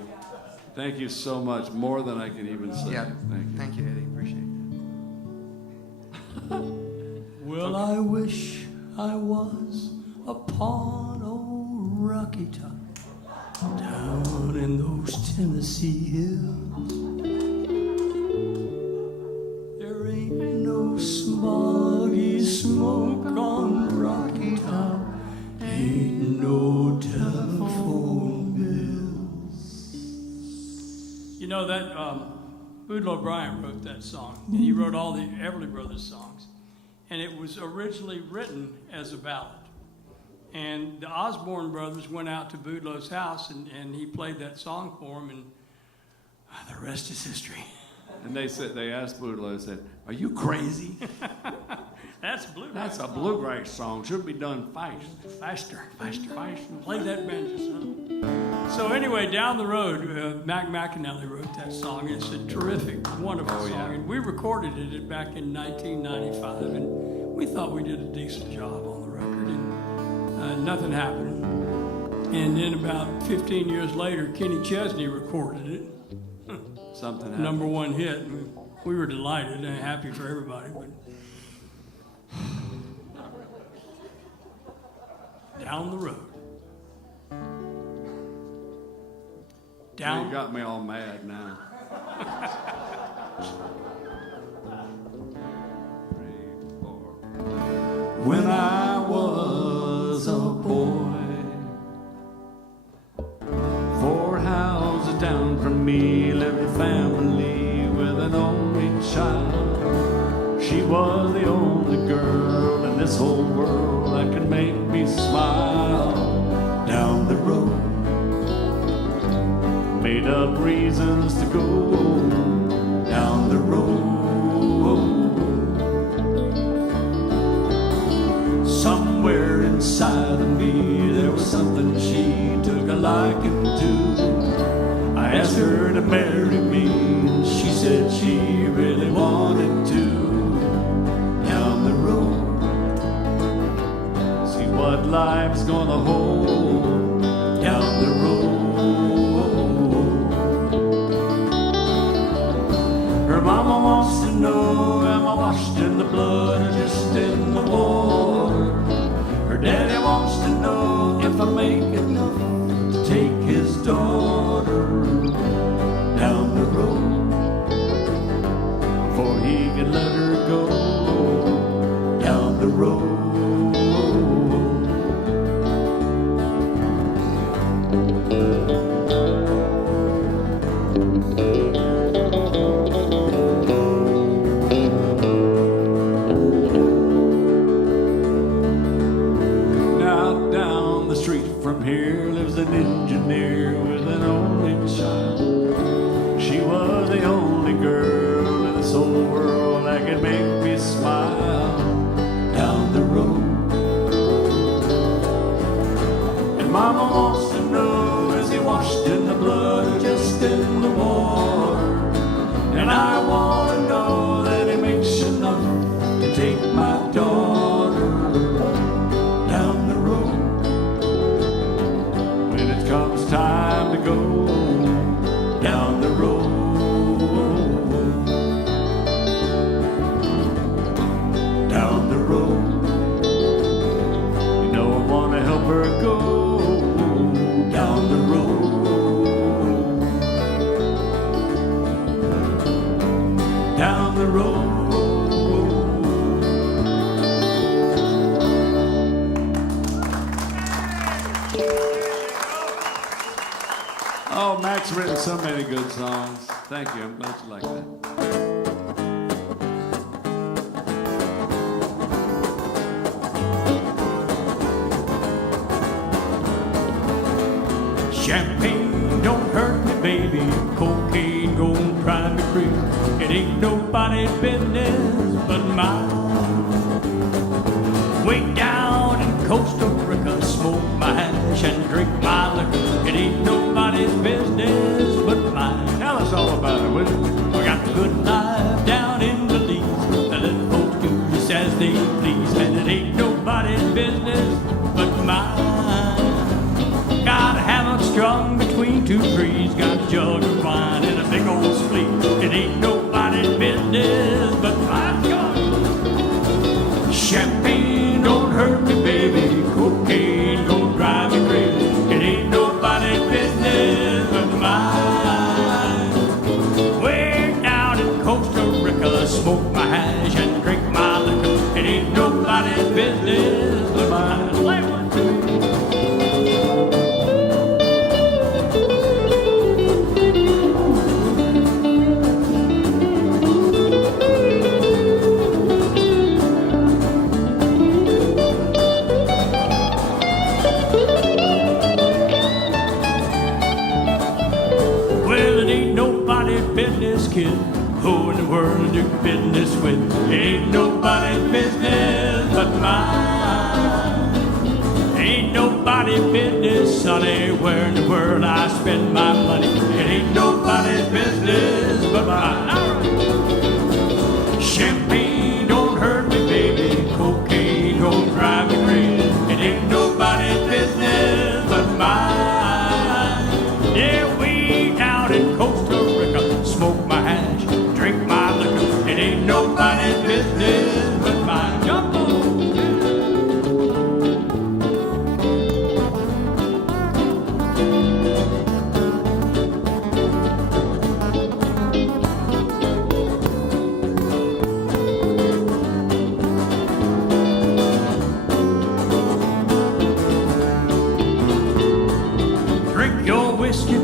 Thank you so much. More than I can even say. Yeah. Thank you. Thank you, Eddie. Appreciate it. Well, I wish I was upon old Rocky Top, down in those Tennessee hills. There ain't no smoggy smoke on Rocky Top, ain't no telephone bills. You know that Boudleaux Bryant wrote that song, and he wrote all the Aberle Brothers songs, and it was originally written as a ballad. And the Osborne brothers went out to Boudleaux's house, and he played that song for him, and the rest is history. And they asked Boudleaux, said, "Are you crazy? That's bluegrass. That's a bluegrass song. Should be done Faster. Play that banjo, son. So anyway, Down the Road, Mac McAnally wrote that song. It's a terrific, wonderful song. And we recorded it back in 1995, and we thought we did a decent job on the record, and nothing happened. And then about 15 years later, Kenny Chesney recorded it. Something happened. Number one hit. And we were delighted and happy for everybody. But Down the road. You got me all mad now. 3, 4. When I was a boy, 4 houses down from me lived a family with an only child. She was the only girl in this whole world that can make me smile. Down the road, made up reasons to go down the road. Somewhere inside of me there was something she took a liking to. I asked her to marry me and she said she really wanted to. Down the road, see what life's gonna hold. Down the road, her mama wants to know, am I washed in the blood or just in the water? Her daddy wants to know if I make enough to take his daughter down the road before he could let her go. Down the road. From here lives an engineer with an only child. She was the only girl in this whole world that could make me smile. Down the road, and Mama wants to know, is he washed in the blood or just in the water? And I want to know that he makes enough to take my daughter down the road. Comes time to go down the road. Down the road, you know I want to help her go down the road. Down the road. Oh, Mac's written so many good songs. Thank you. I'm glad you like that. Champagne don't hurt me, baby. Cocaine gon' drive me crazy. It ain't nobody's business but mine. Way down in Costa Rica, smoke my hash and drink my liquor. It ain't nobody's business but mine. Tell us all about it, will you? We got the good life down in the leaves. The little folks do just as they please. And it ain't nobody's business but mine. Gotta have 'em strung between two trees. Got a jug of wine and a big old spleen. It ain't nobody's business but mine. Champagne don't hurt me, baby. Cocaine gon' drive me crazy. It ain't nobody's business but mine. Way down in Costa Rica, smoke my hash and drink my liquor. It ain't nobody's business but mine. Play one to me. Business kid, who in the world do business with? It ain't nobody's business but mine. Ain't nobody's business, sonny, where in the world I spend my money. It ain't nobody's business but mine. Champagne don't hurt me, baby. Cocaine don't drive me crazy. It ain't nobody's business but mine. Yeah, we down in Costa Rica, smoke my hash, drink my liquor. It ain't nobody's business but mine. Jump on.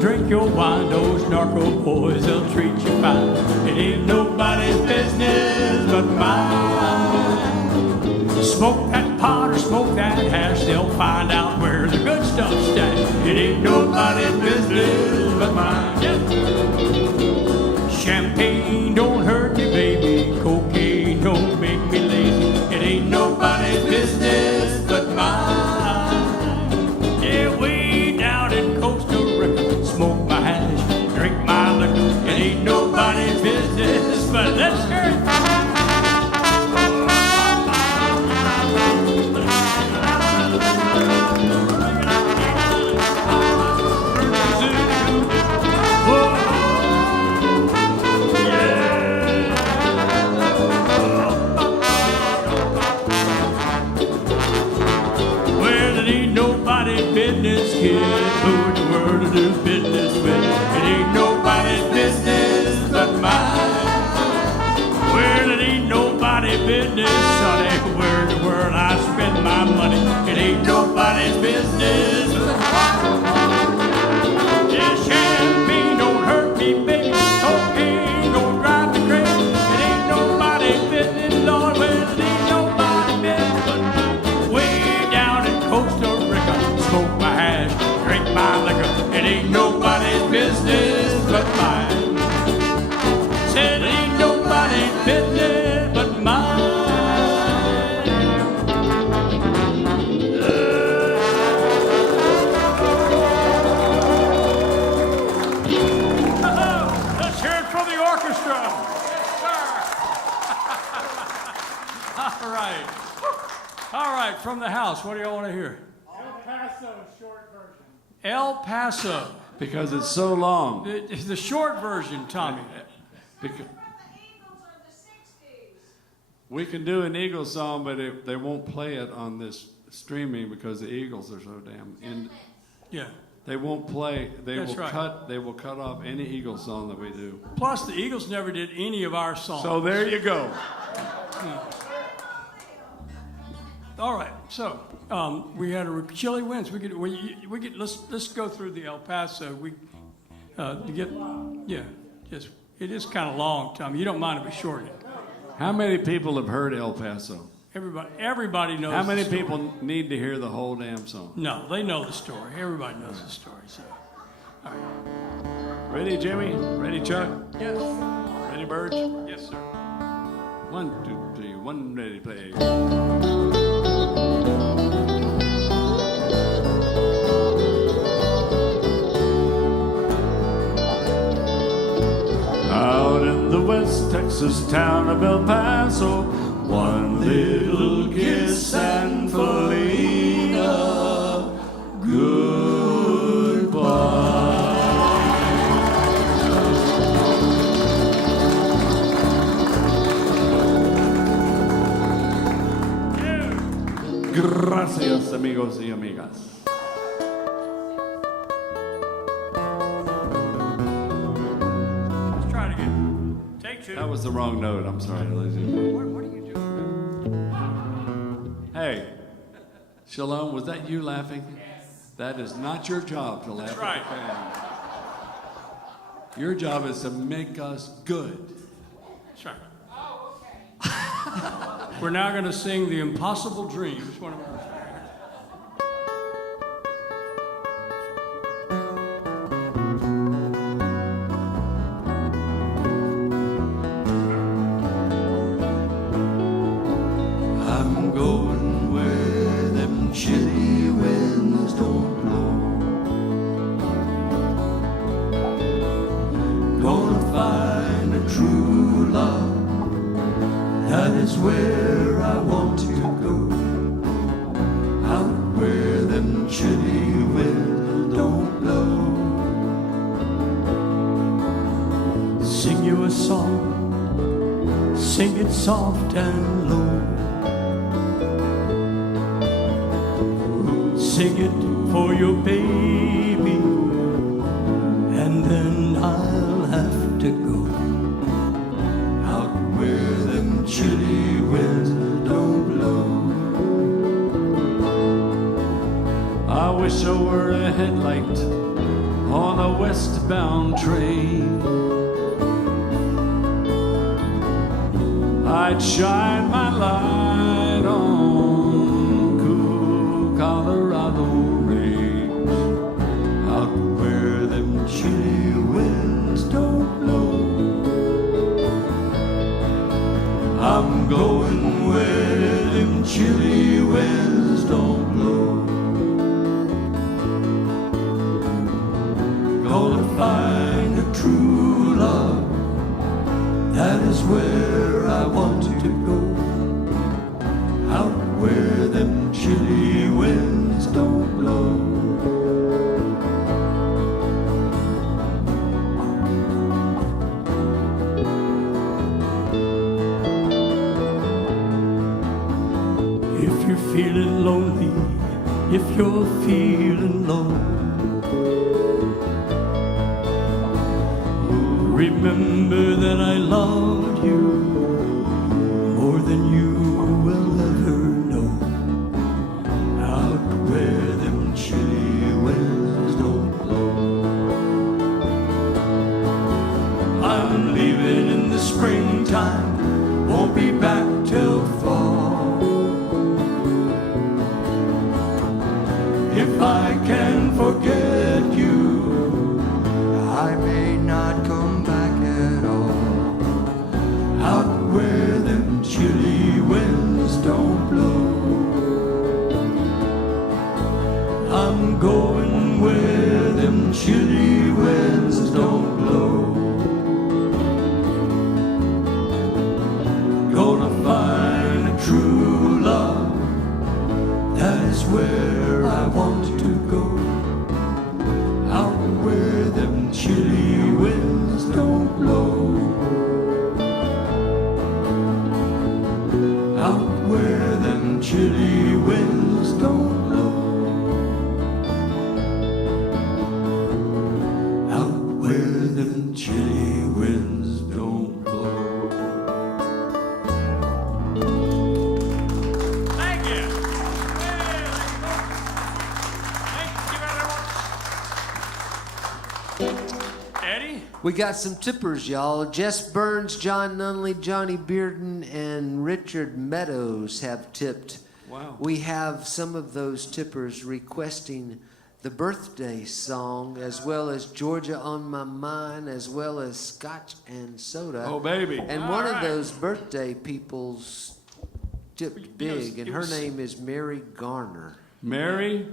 Drink your wine, those narco boys, they'll treat you fine. It ain't nobody's business but mine. Smoke find out where the good stuff's stashed. It ain't nobody's business but mine. Yep. Champagne don't hurt me, baby. Cocaine don't make me lazy. It ain't nobody's business but mine. Yeah, way down in Costa Rica, smoke my hash, drink my liquor. It ain't nobody's business but let's hear it. Business kid, who in the world to do business with? It ain't nobody's business but mine. Well, it ain't nobody's business, sonny, where in the world I spend my money. It ain't nobody's business but mine. Yeah, champagne don't hurt me, baby. Cocaine don't drive me crazy. It ain't nobody's business, Lord. Well, it ain't nobody's business but mine. Way down in Costa Rica, smoke my hash, drink my liquor. It ain't nobody's business but mine. Said it ain't nobody's business but mine. Let's hear it for the orchestra. All right. All right, from the house, what do y'all want to hear? El Paso short version. El Paso. Because it's so long. The short version, Tommy. Because we can do an Eagles song, but they won't play it on this streaming because the Eagles are so damn in. Yeah. They won't play. They That's will right. cut. They will cut off any Eagles song that we do. Plus, the Eagles never did any of our songs. So there you go. All right. So we had a chilly winds. We get. Let's go through the El Paso. Yes. It is kind of long, Tommy. You don't mind if we shorten it. How many people have heard El Paso? Everybody knows. How many the story. people need to hear the whole damn song? No, they know the story. Everybody knows the story. So, all right. Ready, Jimmy? Ready, Chuck? Yes. Ready, Birch? Yes, sir. 1, 2, 3, 1, ready, play. Out in the West Texas town of El Paso, one little Giessen Felina, goodbye. Gracias, amigos y amigas. Let's try it again. Take two. That was the wrong note. I'm sorry, ladies and gentlemen. What are you doing? Hey, Shalom, was that you laughing? Yes. That is not your job to laugh That's at right. the band. Your job is to make us good. That's right. We're now going to sing The Impossible Dreams. One of our favorites. I'm going where them chilly winds don't blow. Gonna find a true love. That is where I want to go. Out where them chilly winds don't blow. Sing you a song, sing it soft and low. Sing it for your baby, and then I'll have to go. Out where them chilly winds don't blow. I wish I were a headlight on a westbound train. I'd shine my light on cool Colorado. find a true love. That is where I want to go. Out where them chilly winds don't blow. If you're feeling lonely, if you're feeling low, remember that I loved you more than you will ever know. Out where them chilly winds don't blow. I'm leaving in the springtime, won't be back till fall. If I can forget you, I may not come back at all. Out where them chilly winds don't blow. I'm going where them chilly winds don't blow. Gonna find a true love. That is where I want to go. Out where them chilly winds don't blow. Out where them chilly winds don't blow. Out where them chilly winds don't blow. Thank you. Thank you, Eddie? We got some tippers, y'all. Jess Burns, John Nunley, Johnny Bearden, and Richard Meadows have tipped. Wow. We have some of those tippers requesting the birthday song, as well as Georgia on My Mind, as well as Scotch and Soda. Oh, baby. And one of those birthday people's tipped big, and her name is Mary Garner. Mary's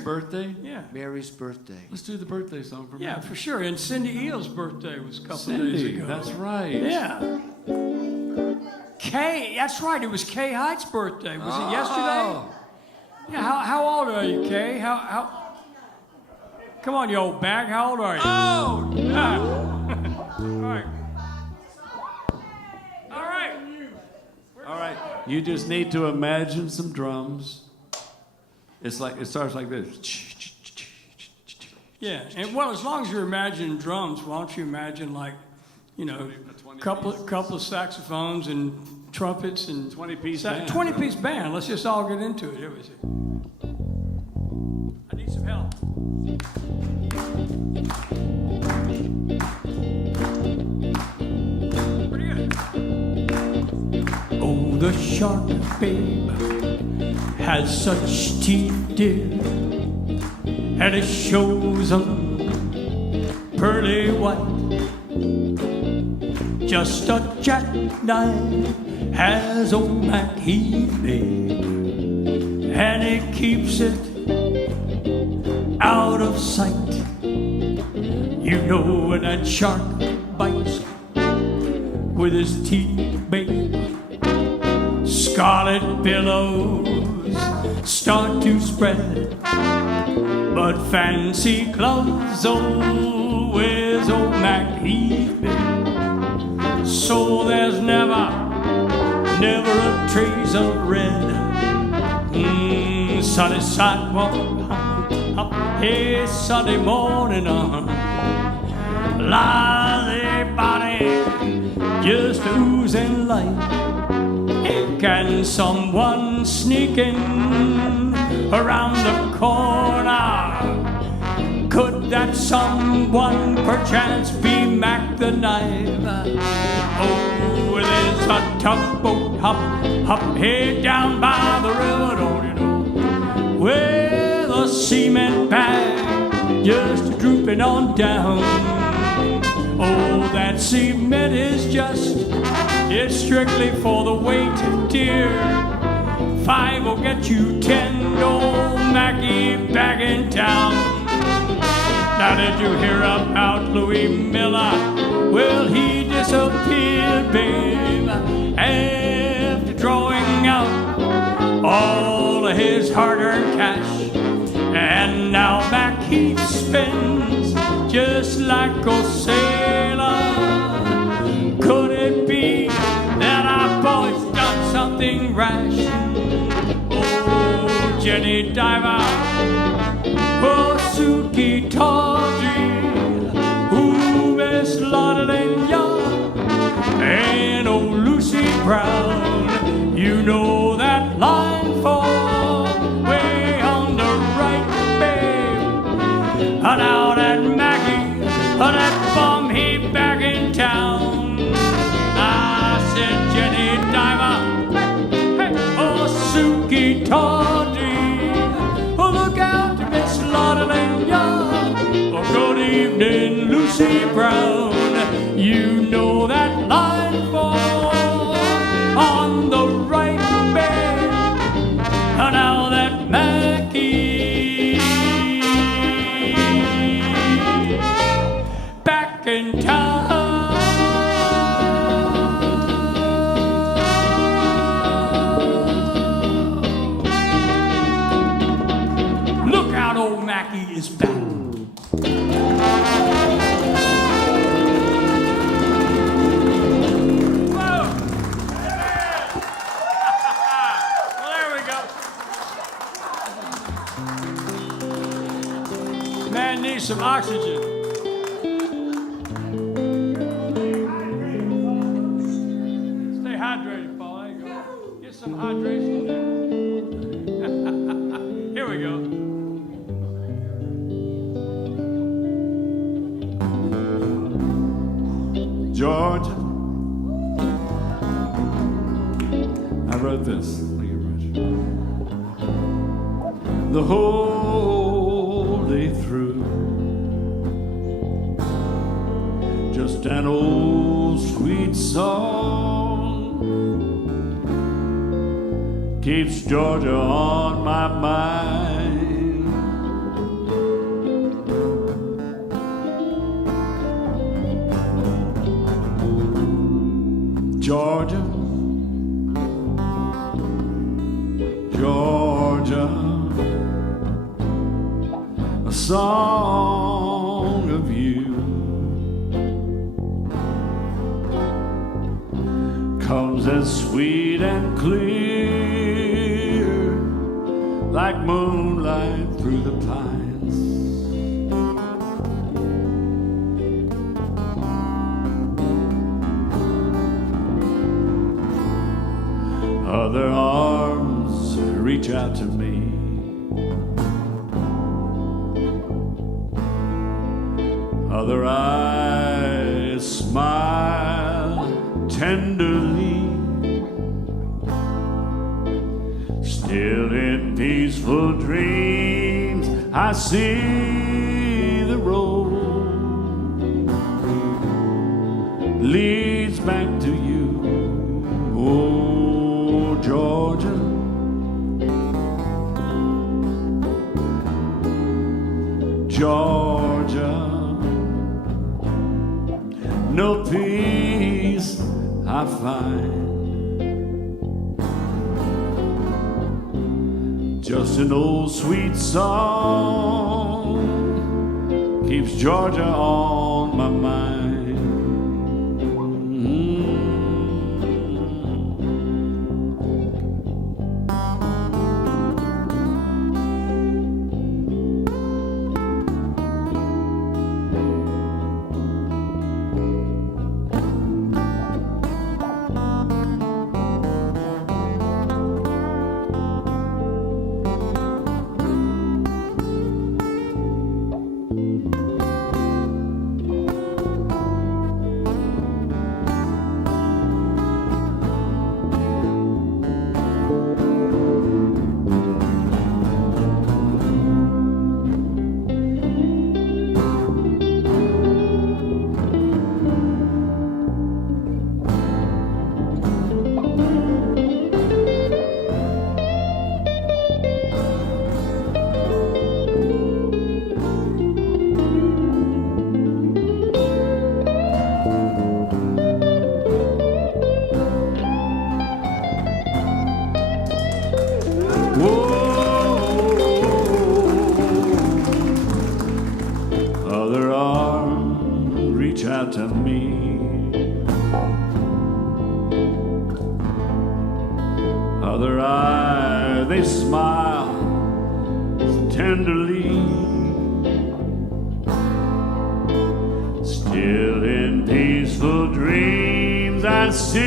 birthday? Yeah. Mary's birthday. Let's do the birthday song for Yeah, Mary. for sure. And Cindy Eel's birthday was a couple of days Cindy, ago. that's right. Yeah. Kay, that's right. It was Kay Heights' birthday. Was it yesterday? Yeah. How old are you, Kay? How? Come on, you old bag. How old are you? Oh. All right. All right. All right. You just need to imagine some drums. It's like it starts like this. Yeah. And well, as long as you're imagining drums, why don't you imagine like, you know, couple of saxophones and trumpets and 20-piece band. 20-piece band. Let's just all get into it. Here we see. I need some help. Pretty good. Oh, the shark, babe, has such teeth, dear, and it shows 'em pearly white. Just a jackknife has old Mac he made, and it keeps it out of sight. You know when that shark bites with his teeth, babe, scarlet billows start to spread. But fancy gloves always old Mac he made. So there's never a trace of red. Sunny sidewalk, hey, Sunday morning on. Lolly body, just oozing light. Can someone sneak in around the corner? Could that someone perchance be Mac the Knife? Oh, there's a tugboat hop, hey, down by the river, don't you know? With a cement bag just drooping on down. Oh, that cement is it's strictly for the weight, dear. 5 will get you 10, old Mackie back in town. Now did you hear about Louis Miller? Well, he disappeared, babe, after drawing out all of his hard-earned cash. And now Mac he spends just like a sailor. Could it be that our boy's done something rash? Oh, Jenny Diver, oh, Suki Tawdry, who best lauded and young, and oh, Lucy Brown, you know that line for way on the right, babe. Now that Mackie, that bum, he back in town. I said, Jenny Diver, hey, oh, Suki Tawdry, oh, look out, Miss Lauderland Young. Oh, good evening, Lucy Brown. You know that line for on the right, babe. Now that Mackie back in town. Look out, old Mackie is back. Whoa. Well, there we go. Man needs some oxygen. Stay hydrated, Paul. There you go. Get some hydration there. Here we go. Georgia. I wrote this. Thank you very much. The whole day through, just an old sweet song keeps Georgia on my mind. Georgia, Georgia, a song of you comes as sweet and clear like moonlight through the pines. Other arms reach out to me, other eyes smile tenderly. Still in peaceful dreams I see the road leads back to you. Oh, Georgia, Georgia, no peace I find, just an old sweet song keeps Georgia on my mind. to me. Other eyes, they smile tenderly. Still in peaceful dreams I see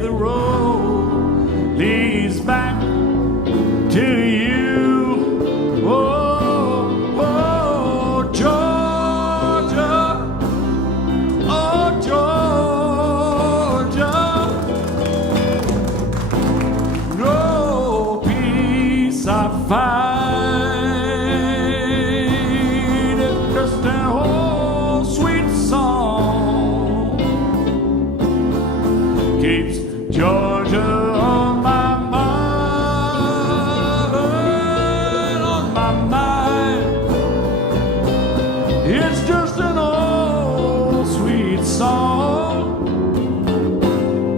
the road leads back to you. Oh, oh, Georgia, oh, Georgia. No peace I find, it's just an old sweet song keeps Georgia on my mind, on my mind. It's just an old sweet song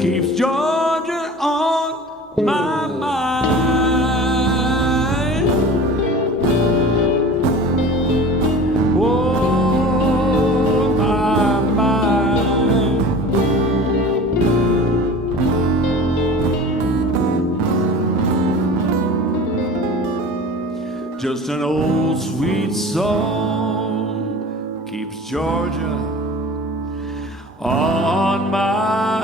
keeps Georgia on my mind. Oh, my mind. Just an old sweet song keeps Georgia on my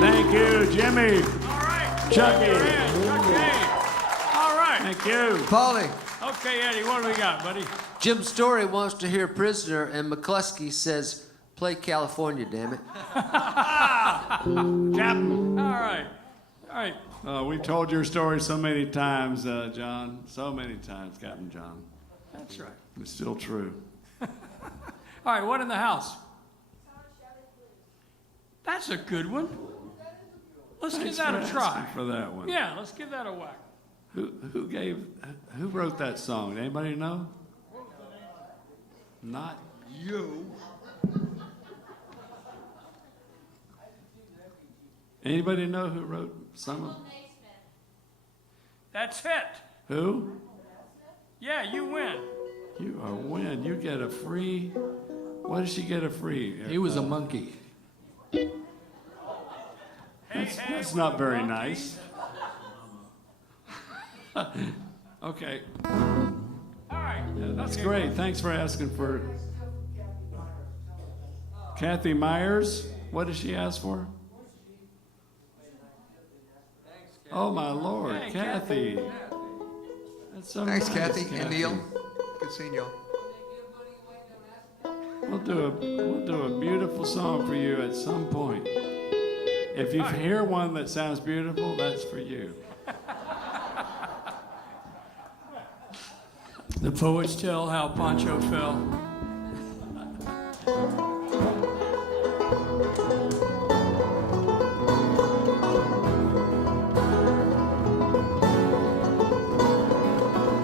Thank you, Jimmy. All right. Chucky. Okay. All right. Thank you. Paulie, Okay, Eddie, what do we got, buddy? Jim Story wants to hear Prisoner, and McCluskey says, play California, damn it. Captain. All right. All right. We've told your story so many times, John. So many times, Captain John. That's right. It's still true. All right, what in the house? That's a good one. Let's give that a try. For that one. Yeah, let's give that a whack. Who wrote that song? Anybody know? Not you. Anybody know who wrote some of? That's it. Who? Yeah, you win. You are win. You get a free. What does she get a free? He was a monkey. That's not very nice. Okay. All right. That's great. Thanks for asking for Kathy Myers. What did she ask for? Oh my Lord, Hey, Kathy. That's so Thanks, nice, Kathy and Neil. Good seeing y'all. We'll do a beautiful song for you at some point. If you hear one that sounds beautiful, that's for you. The poets tell how Poncho fell.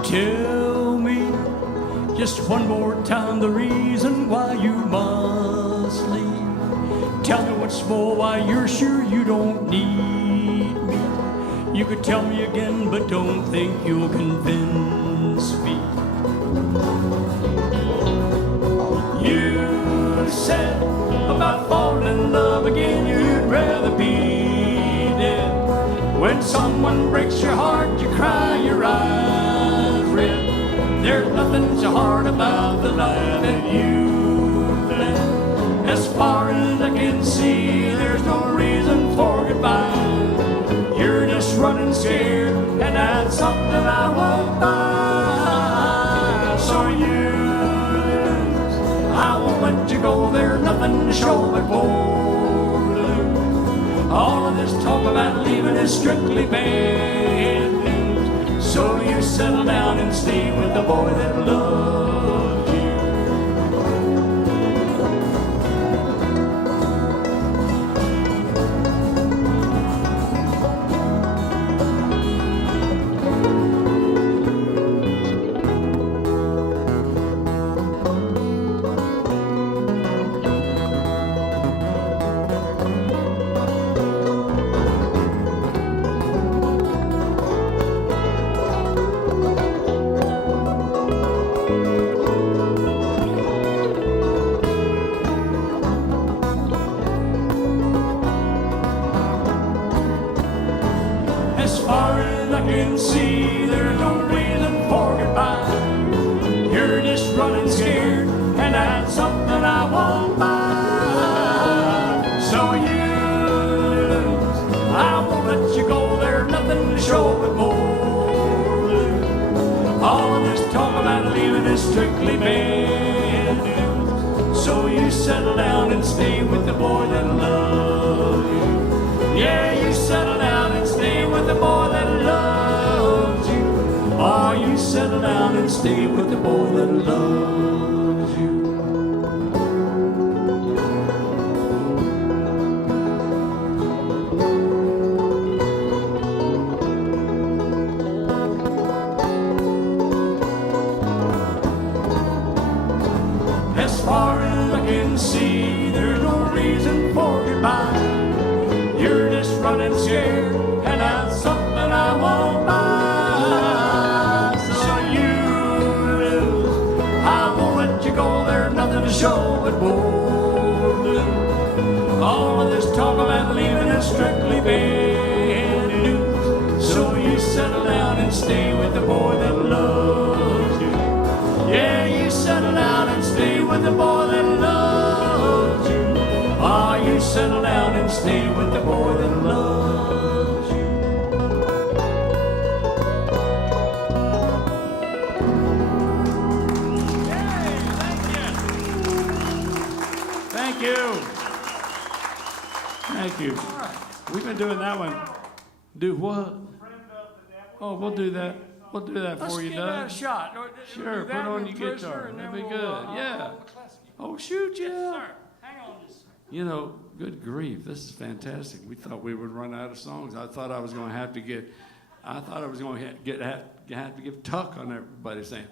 Tell me just one more time the reason why you must leave. Tell me once more why you're sure you don't need me. You could tell me again, but don't think you'll convince me. You said about falling in love again, you'd rather be dead. When someone breaks your heart, you cry your eyes red. There's nothing so hard about the life that you've led. As far as I can see, there's no reason for goodbye. You're just running scared, and that's something I won't buy. So you lose, I won't let you go. There's nothing to show but for to lose. All of this talk about leaving is strictly bad news. So you settle down and stay with the boy that loves you. As far as I can see, there's no reason for goodbye. You're just running scared, and that's something I won't buy. So you lose, I won't let you go. There's nothing to show but more. All of this talk about leaving is strictly bad news. So you settle down and stay with the boy that loves you. Yeah, you settle down and stay with the boy that loves you. Oh, you settle down and stay with the boy that loves you. As far as I can see, there's no reason for goodbye. You're just running scared, and that's something I won't buy. So you lose, I won't let you go. There's nothing to show but blue. All of this talk about leaving is strictly bad news. So you settle down and stay with the boy that loves you. Yeah, you settle down and stay with the boy that loves you. Ah, you settle down and stay with the boy that loves you. Yay, thank you. Thank you. We've been doing that one. Do what? Oh, we'll do that. We'll do that for you, Doug. Let's give that a shot. Sure, put on your guitar. That'd be good. Yeah. Oh, shoot, yeah. Sir, hang on just a second. You know, good grief, this is fantastic. We thought we would run out of songs. I thought I was going to have to give tuck on everybody saying,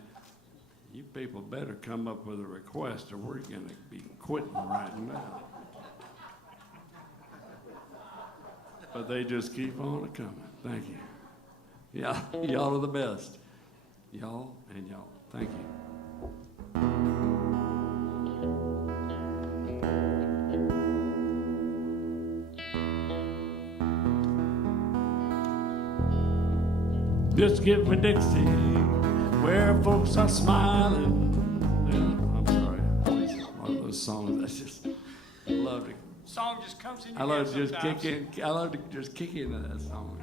you people better come up with a request or we're going to be quitting right now. But they just keep on coming. Thank you. Yeah, y'all are the best. Y'all and y'all. Thank you. Just give me Dixie, where folks are smiling. Yeah, I'm sorry. It's one of those songs I just love to. Song just comes in your I love head to just sometimes. kick in. I love to just kick into that song.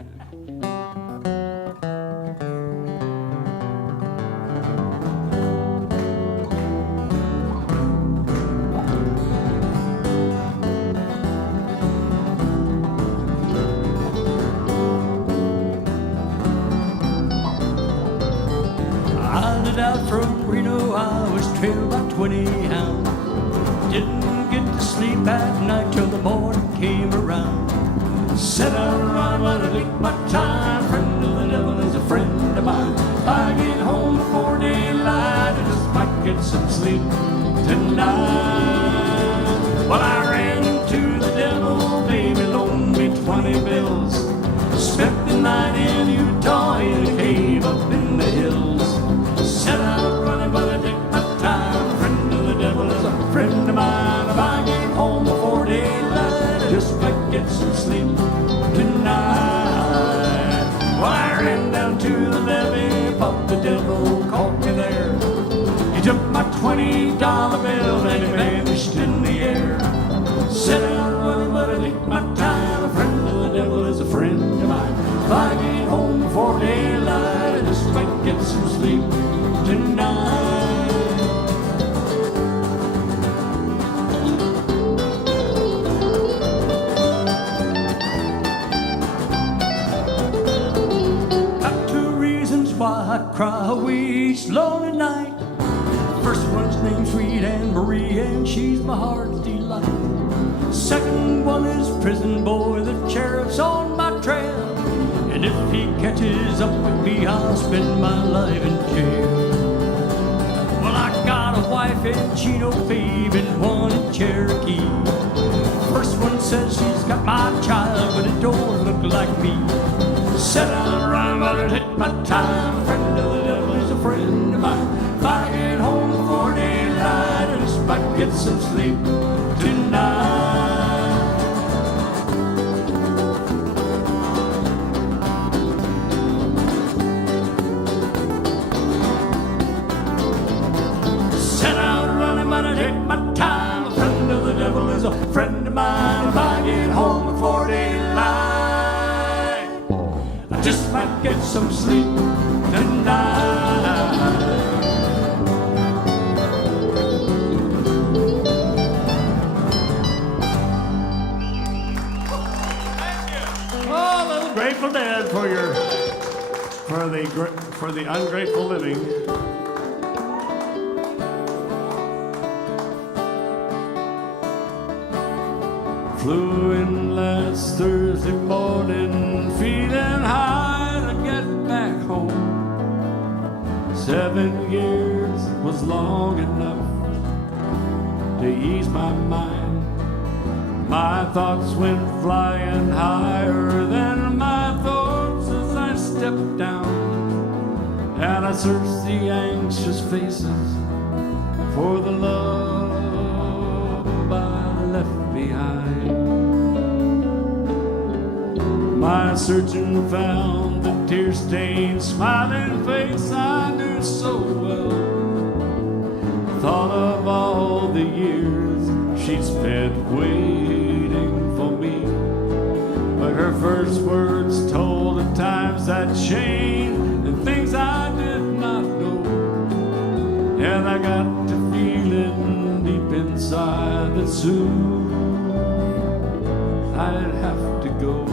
I lit out from Reno, I was trailed by 20 hounds. Didn't get to sleep at night till the morning came around. Set out around when I take my time. Friend of the devil is a friend of mine. I get home before daylight, I just might get some sleep tonight. Well, I ran into the devil, baby loaned me 20 bills. Spent the night in Utah in a cave up in the hills. Set out running, but I take my time. Friend of the devil is a friend of mine. If I get home before daylight, I just might get some sleep tonight. Well, I ran down to the levee, but the devil caught me there. He took my $20 bill and he vanished in the air. Set out running, but I take my time. A friend of the devil is a friend of mine. If I get home before daylight, I just might get some sleep tonight. Got two reasons why I cry away each lonely night. First one's named Sweet Anne Marie, and she's my heart's delight. Second one is prison boy, the sheriff's on my trail. And if he catches up with me, I'll spend my life in jail. Well, I got a wife in Chino, babe, and one in Cherokee. First one says she's got my child, but it don't look like me. Set out around, but I take my time. Friend of the devil is a friend of mine. If I get home before daylight, I just might get some sleep tonight. some sleep tonight. Oh, little Grateful Dead for the ungrateful living. Flew in last Thursday morning, feeling high to get back home. 7 years was long enough to ease my mind. My thoughts went flying higher than my thoughts as I stepped down, and I searched the anxious faces for the love I left behind. My searching found the tear-stained, smiling face I knew so well. Thought of all the years she'd spent waiting for me, but her first words told of times that changed and things I did not know. And I got to feeling deep inside that soon I'd have to go.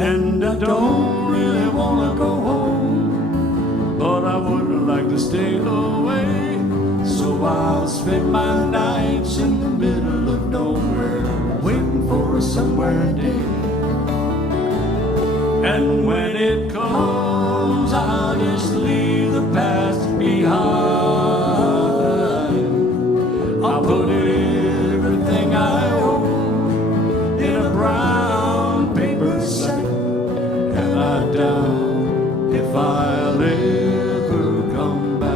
And I don't really want to go home, but I would like to stay away. So I'll spend my nights in the middle of nowhere, waiting for a somewhere day. And when it comes, I'll just leave the past behind. I'll put everything I own in a brown paper sack, and I doubt if I'll ever come back.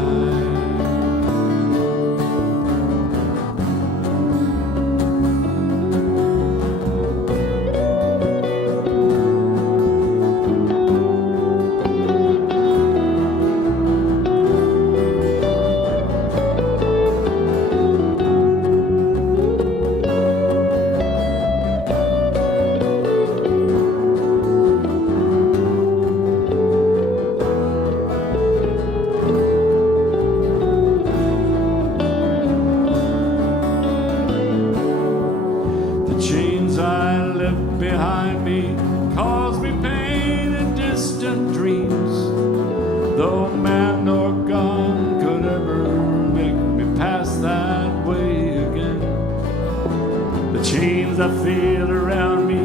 I feel around me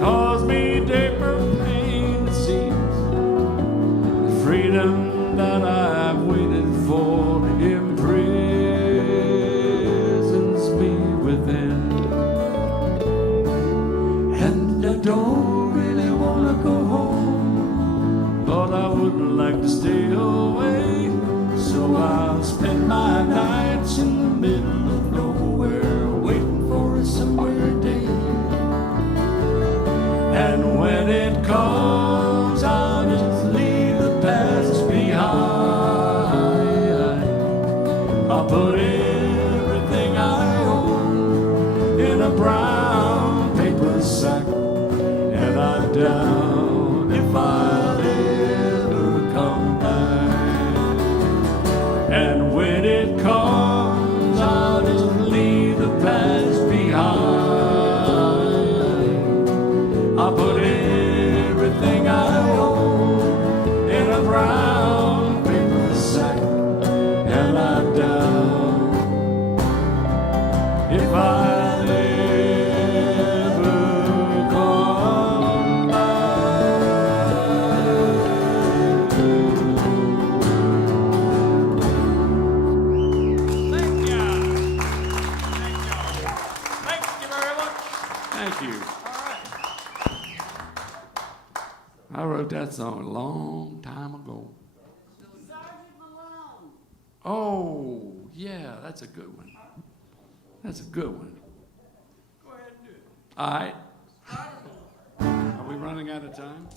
cause me deeper pain, it seems. The freedom that I've waited for imprisons me within. And I don't really want to go home, but I would like to stay away. So I'll spend my nights in the middle of nowhere, waiting for a somewhere day. And when it comes, I'll just leave the past behind. I'll put everything I own in a brown paper sack, and I doubt if I'll ever come back. And when it comes, I'll just leave the past behind. I'll put everything I own in a brown paper sack, and I doubt if I'll ever come back. Thank you. Thank you very much. Thank you. I wrote that song a long time ago. Oh, yeah, that's a good one. That's a good one. Go ahead and do it. All right. Are we running out of time?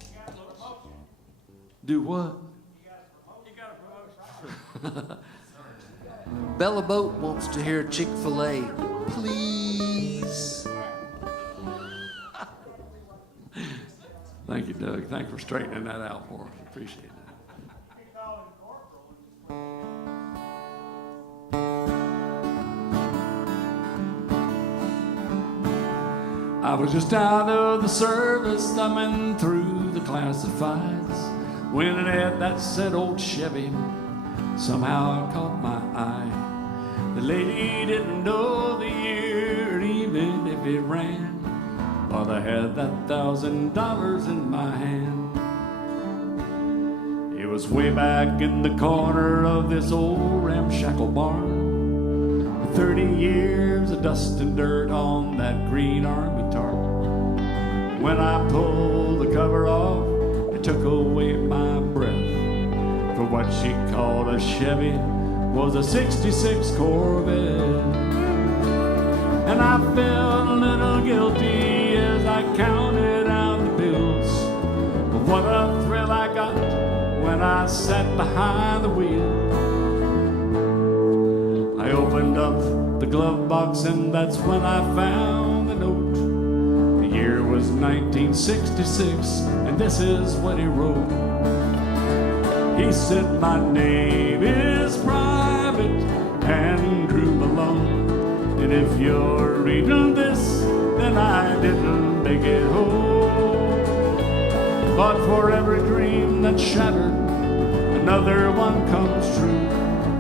Do what? You got a promotion. Bella Boat wants to hear Chick-fil-A. Please. Thank you, Doug. Thank you for straightening that out for us. Appreciate it. I was just out of the service, thumbing through the classifieds, when it had that said old Chevy somehow caught my eye. The lady didn't know the year, even if it ran, but I had that $1,000 in my hand. It was way back in the corner of this old ramshackle barn, 30 years of dust and dirt on that green army tarp. When I pulled the cover off, it took away my breath, for what she called a Chevy was a '66 Corvette. And I felt a little guilty as I counted out the bills, but what a thrill I got when I sat behind the wheel. I opened up the glove box and that's when I found the note. The year was 1966 and this is what he wrote. He said, my name is Private Andrew Malone, and if you're reading this, then I didn't make it home. But for every dream that's shattered, another one comes true.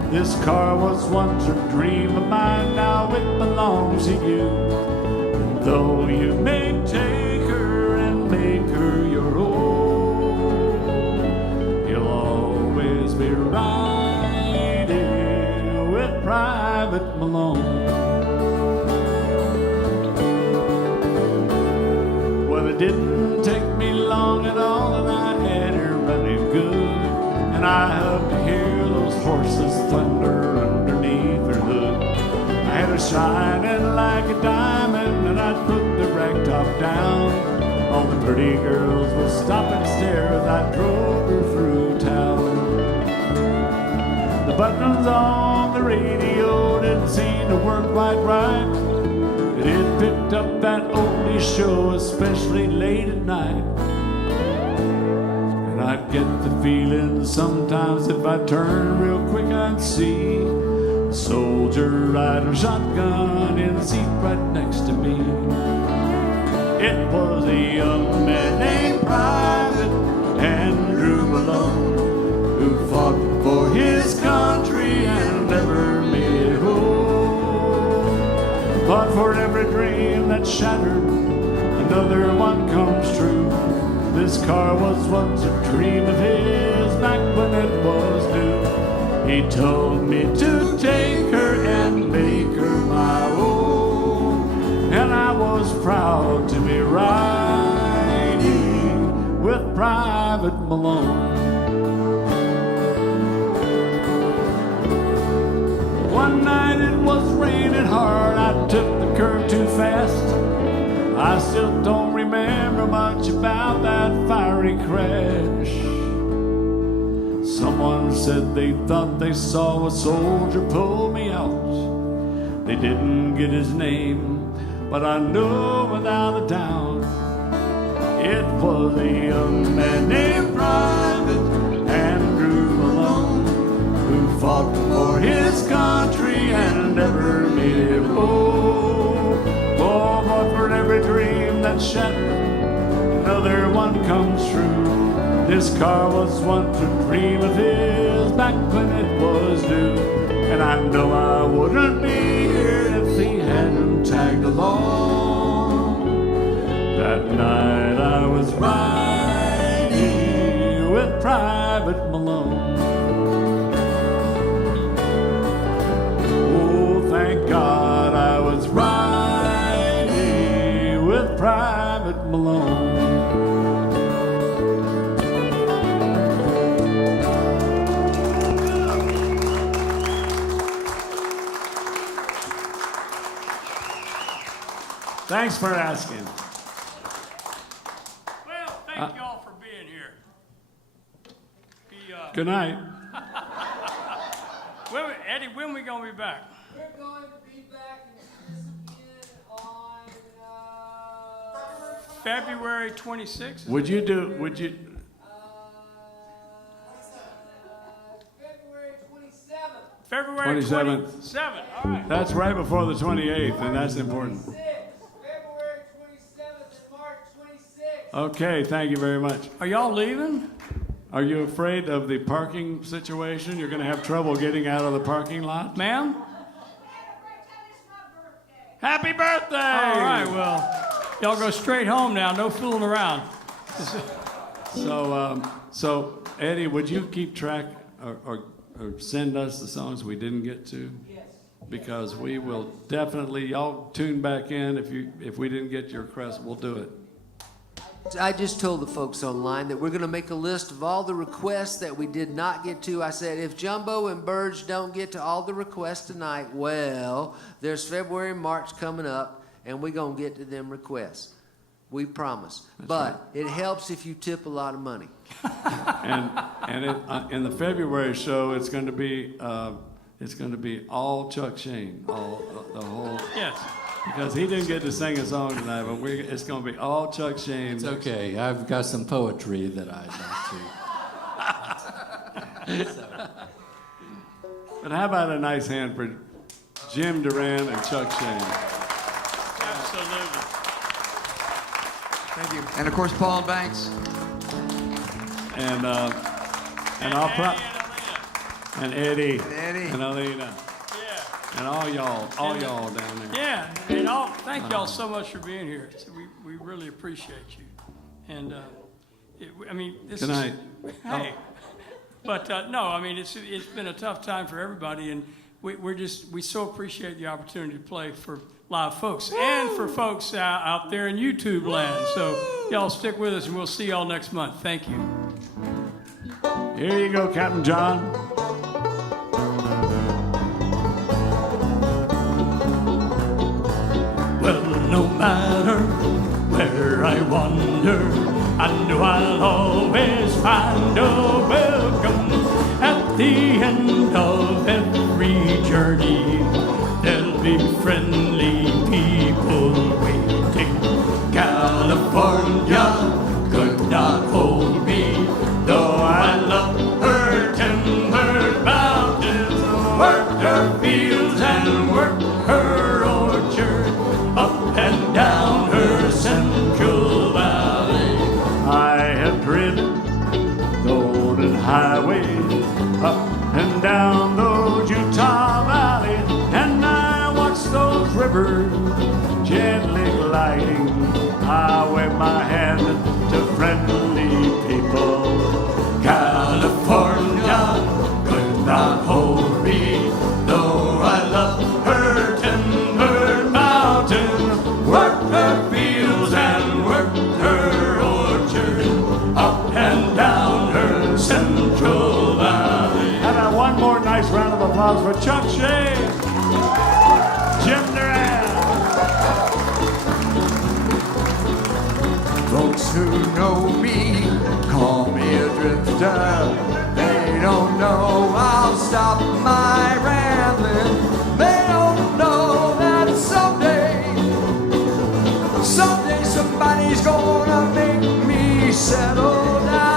This car was once a dream of mine, now it belongs to you. And though you may take her and make her your own, you'll always be riding with Private Malone. Well, it didn't take me long at all, and I had her running good, and I hugged to hear those horses thunder underneath her hood. I had her shining like a diamond, and I'd put the rag top down. All the pretty girls would stop and stare as I drove her through town. The buttons on the radio didn't seem to work quite right. It had picked up that oldie show, especially late at night. I'd get the feeling sometimes if I turned real quick I'd see a soldier riding a shotgun in the seat right next to me. It was a young man named Private Andrew Malone, who fought for his country and never made it home. But for every dream that's shattered, another one comes true. This car was once a dream of his back when it was new. He told me to take her and make her my own, and I was proud to be riding with Private Malone. One night it was raining hard, I took the curve too fast. I still don't remember much about that fiery crash. Someone said they thought they saw a soldier pull me out. They didn't get his name, but I know without a doubt it was a young man named Private Andrew Malone, who fought for his country and never made it home. Oh, but for every dream that's shattered, another one comes true. This car was once a dream of his back when it was new. And I know I wouldn't be here if he hadn't tagged along. That night I was riding with Private Malone. Oh, thank God I was riding with Private Malone. Thanks for asking. Well, thank you all for being here. Good night. Eddie, when are we going to be back? We're going to be back in Giessen on February 26th? Would you? February 27th. 27th. All right. That's right before the 28th, and that's important. February 27th and March 26th. Okay, thank you very much. Are y'all leaving? Are you afraid of the parking situation? You're going to have trouble getting out of the parking lot? Ma'am? Happy birthday! All right, well, y'all go straight home now. No fooling around. So Eddie, would you keep track or send us the songs we didn't get to? Yes. Because we will definitely, y'all tune back in. If we didn't get your request, we'll do it. I just told the folks online that we're going to make a list of all the requests that we did not get to. I said, if Jumbo and Burge don't get to all the requests tonight, well, there's February and March coming up, and we're going to get to them requests. We promise. That's but right. It helps if you tip a lot of money. And in the February show, it's going to be all Chuck Shane, the whole. Yes. Because he didn't get to sing a song tonight, but it's going to be all Chuck Shane. It's okay. I've got some poetry that I'd like to. But how about a nice hand for Jim Duran and Chuck Shane? Absolutely. Thank you. And of course, Paul Banks. And Eddie. And Alina. And all y'all down there. Yeah, and thank y'all so much for being here. So we really appreciate you. And this Good night. Hey, but no, I mean it's been a tough time for everybody, and we so appreciate the opportunity to play for live folks and for folks out there in YouTube land. So y'all stick with us, and we'll see y'all next month. Thank you. Here you go, Captain John. Well, no matter where I wander, I know I'll always find a welcome at the end of every journey. There'll be friendly people waiting. California could not hold me, though I love her timbered mountains, work her fields and work her orchard, up and down her Central Valley. I have driven golden highways up and down those Utah valleys, and I watch those rivers gently gliding. I wave my hand to friendly people. California could not hold me, though I love her timbered mountains, work her fields and work her orchard, up and down her Central Valley. How about one more nice round of applause for Chuck Shane, Jim Duran. Folks who know me call me a drifter. They don't know I'll stop my rambling. They don't know that someday somebody's gonna make me settle down.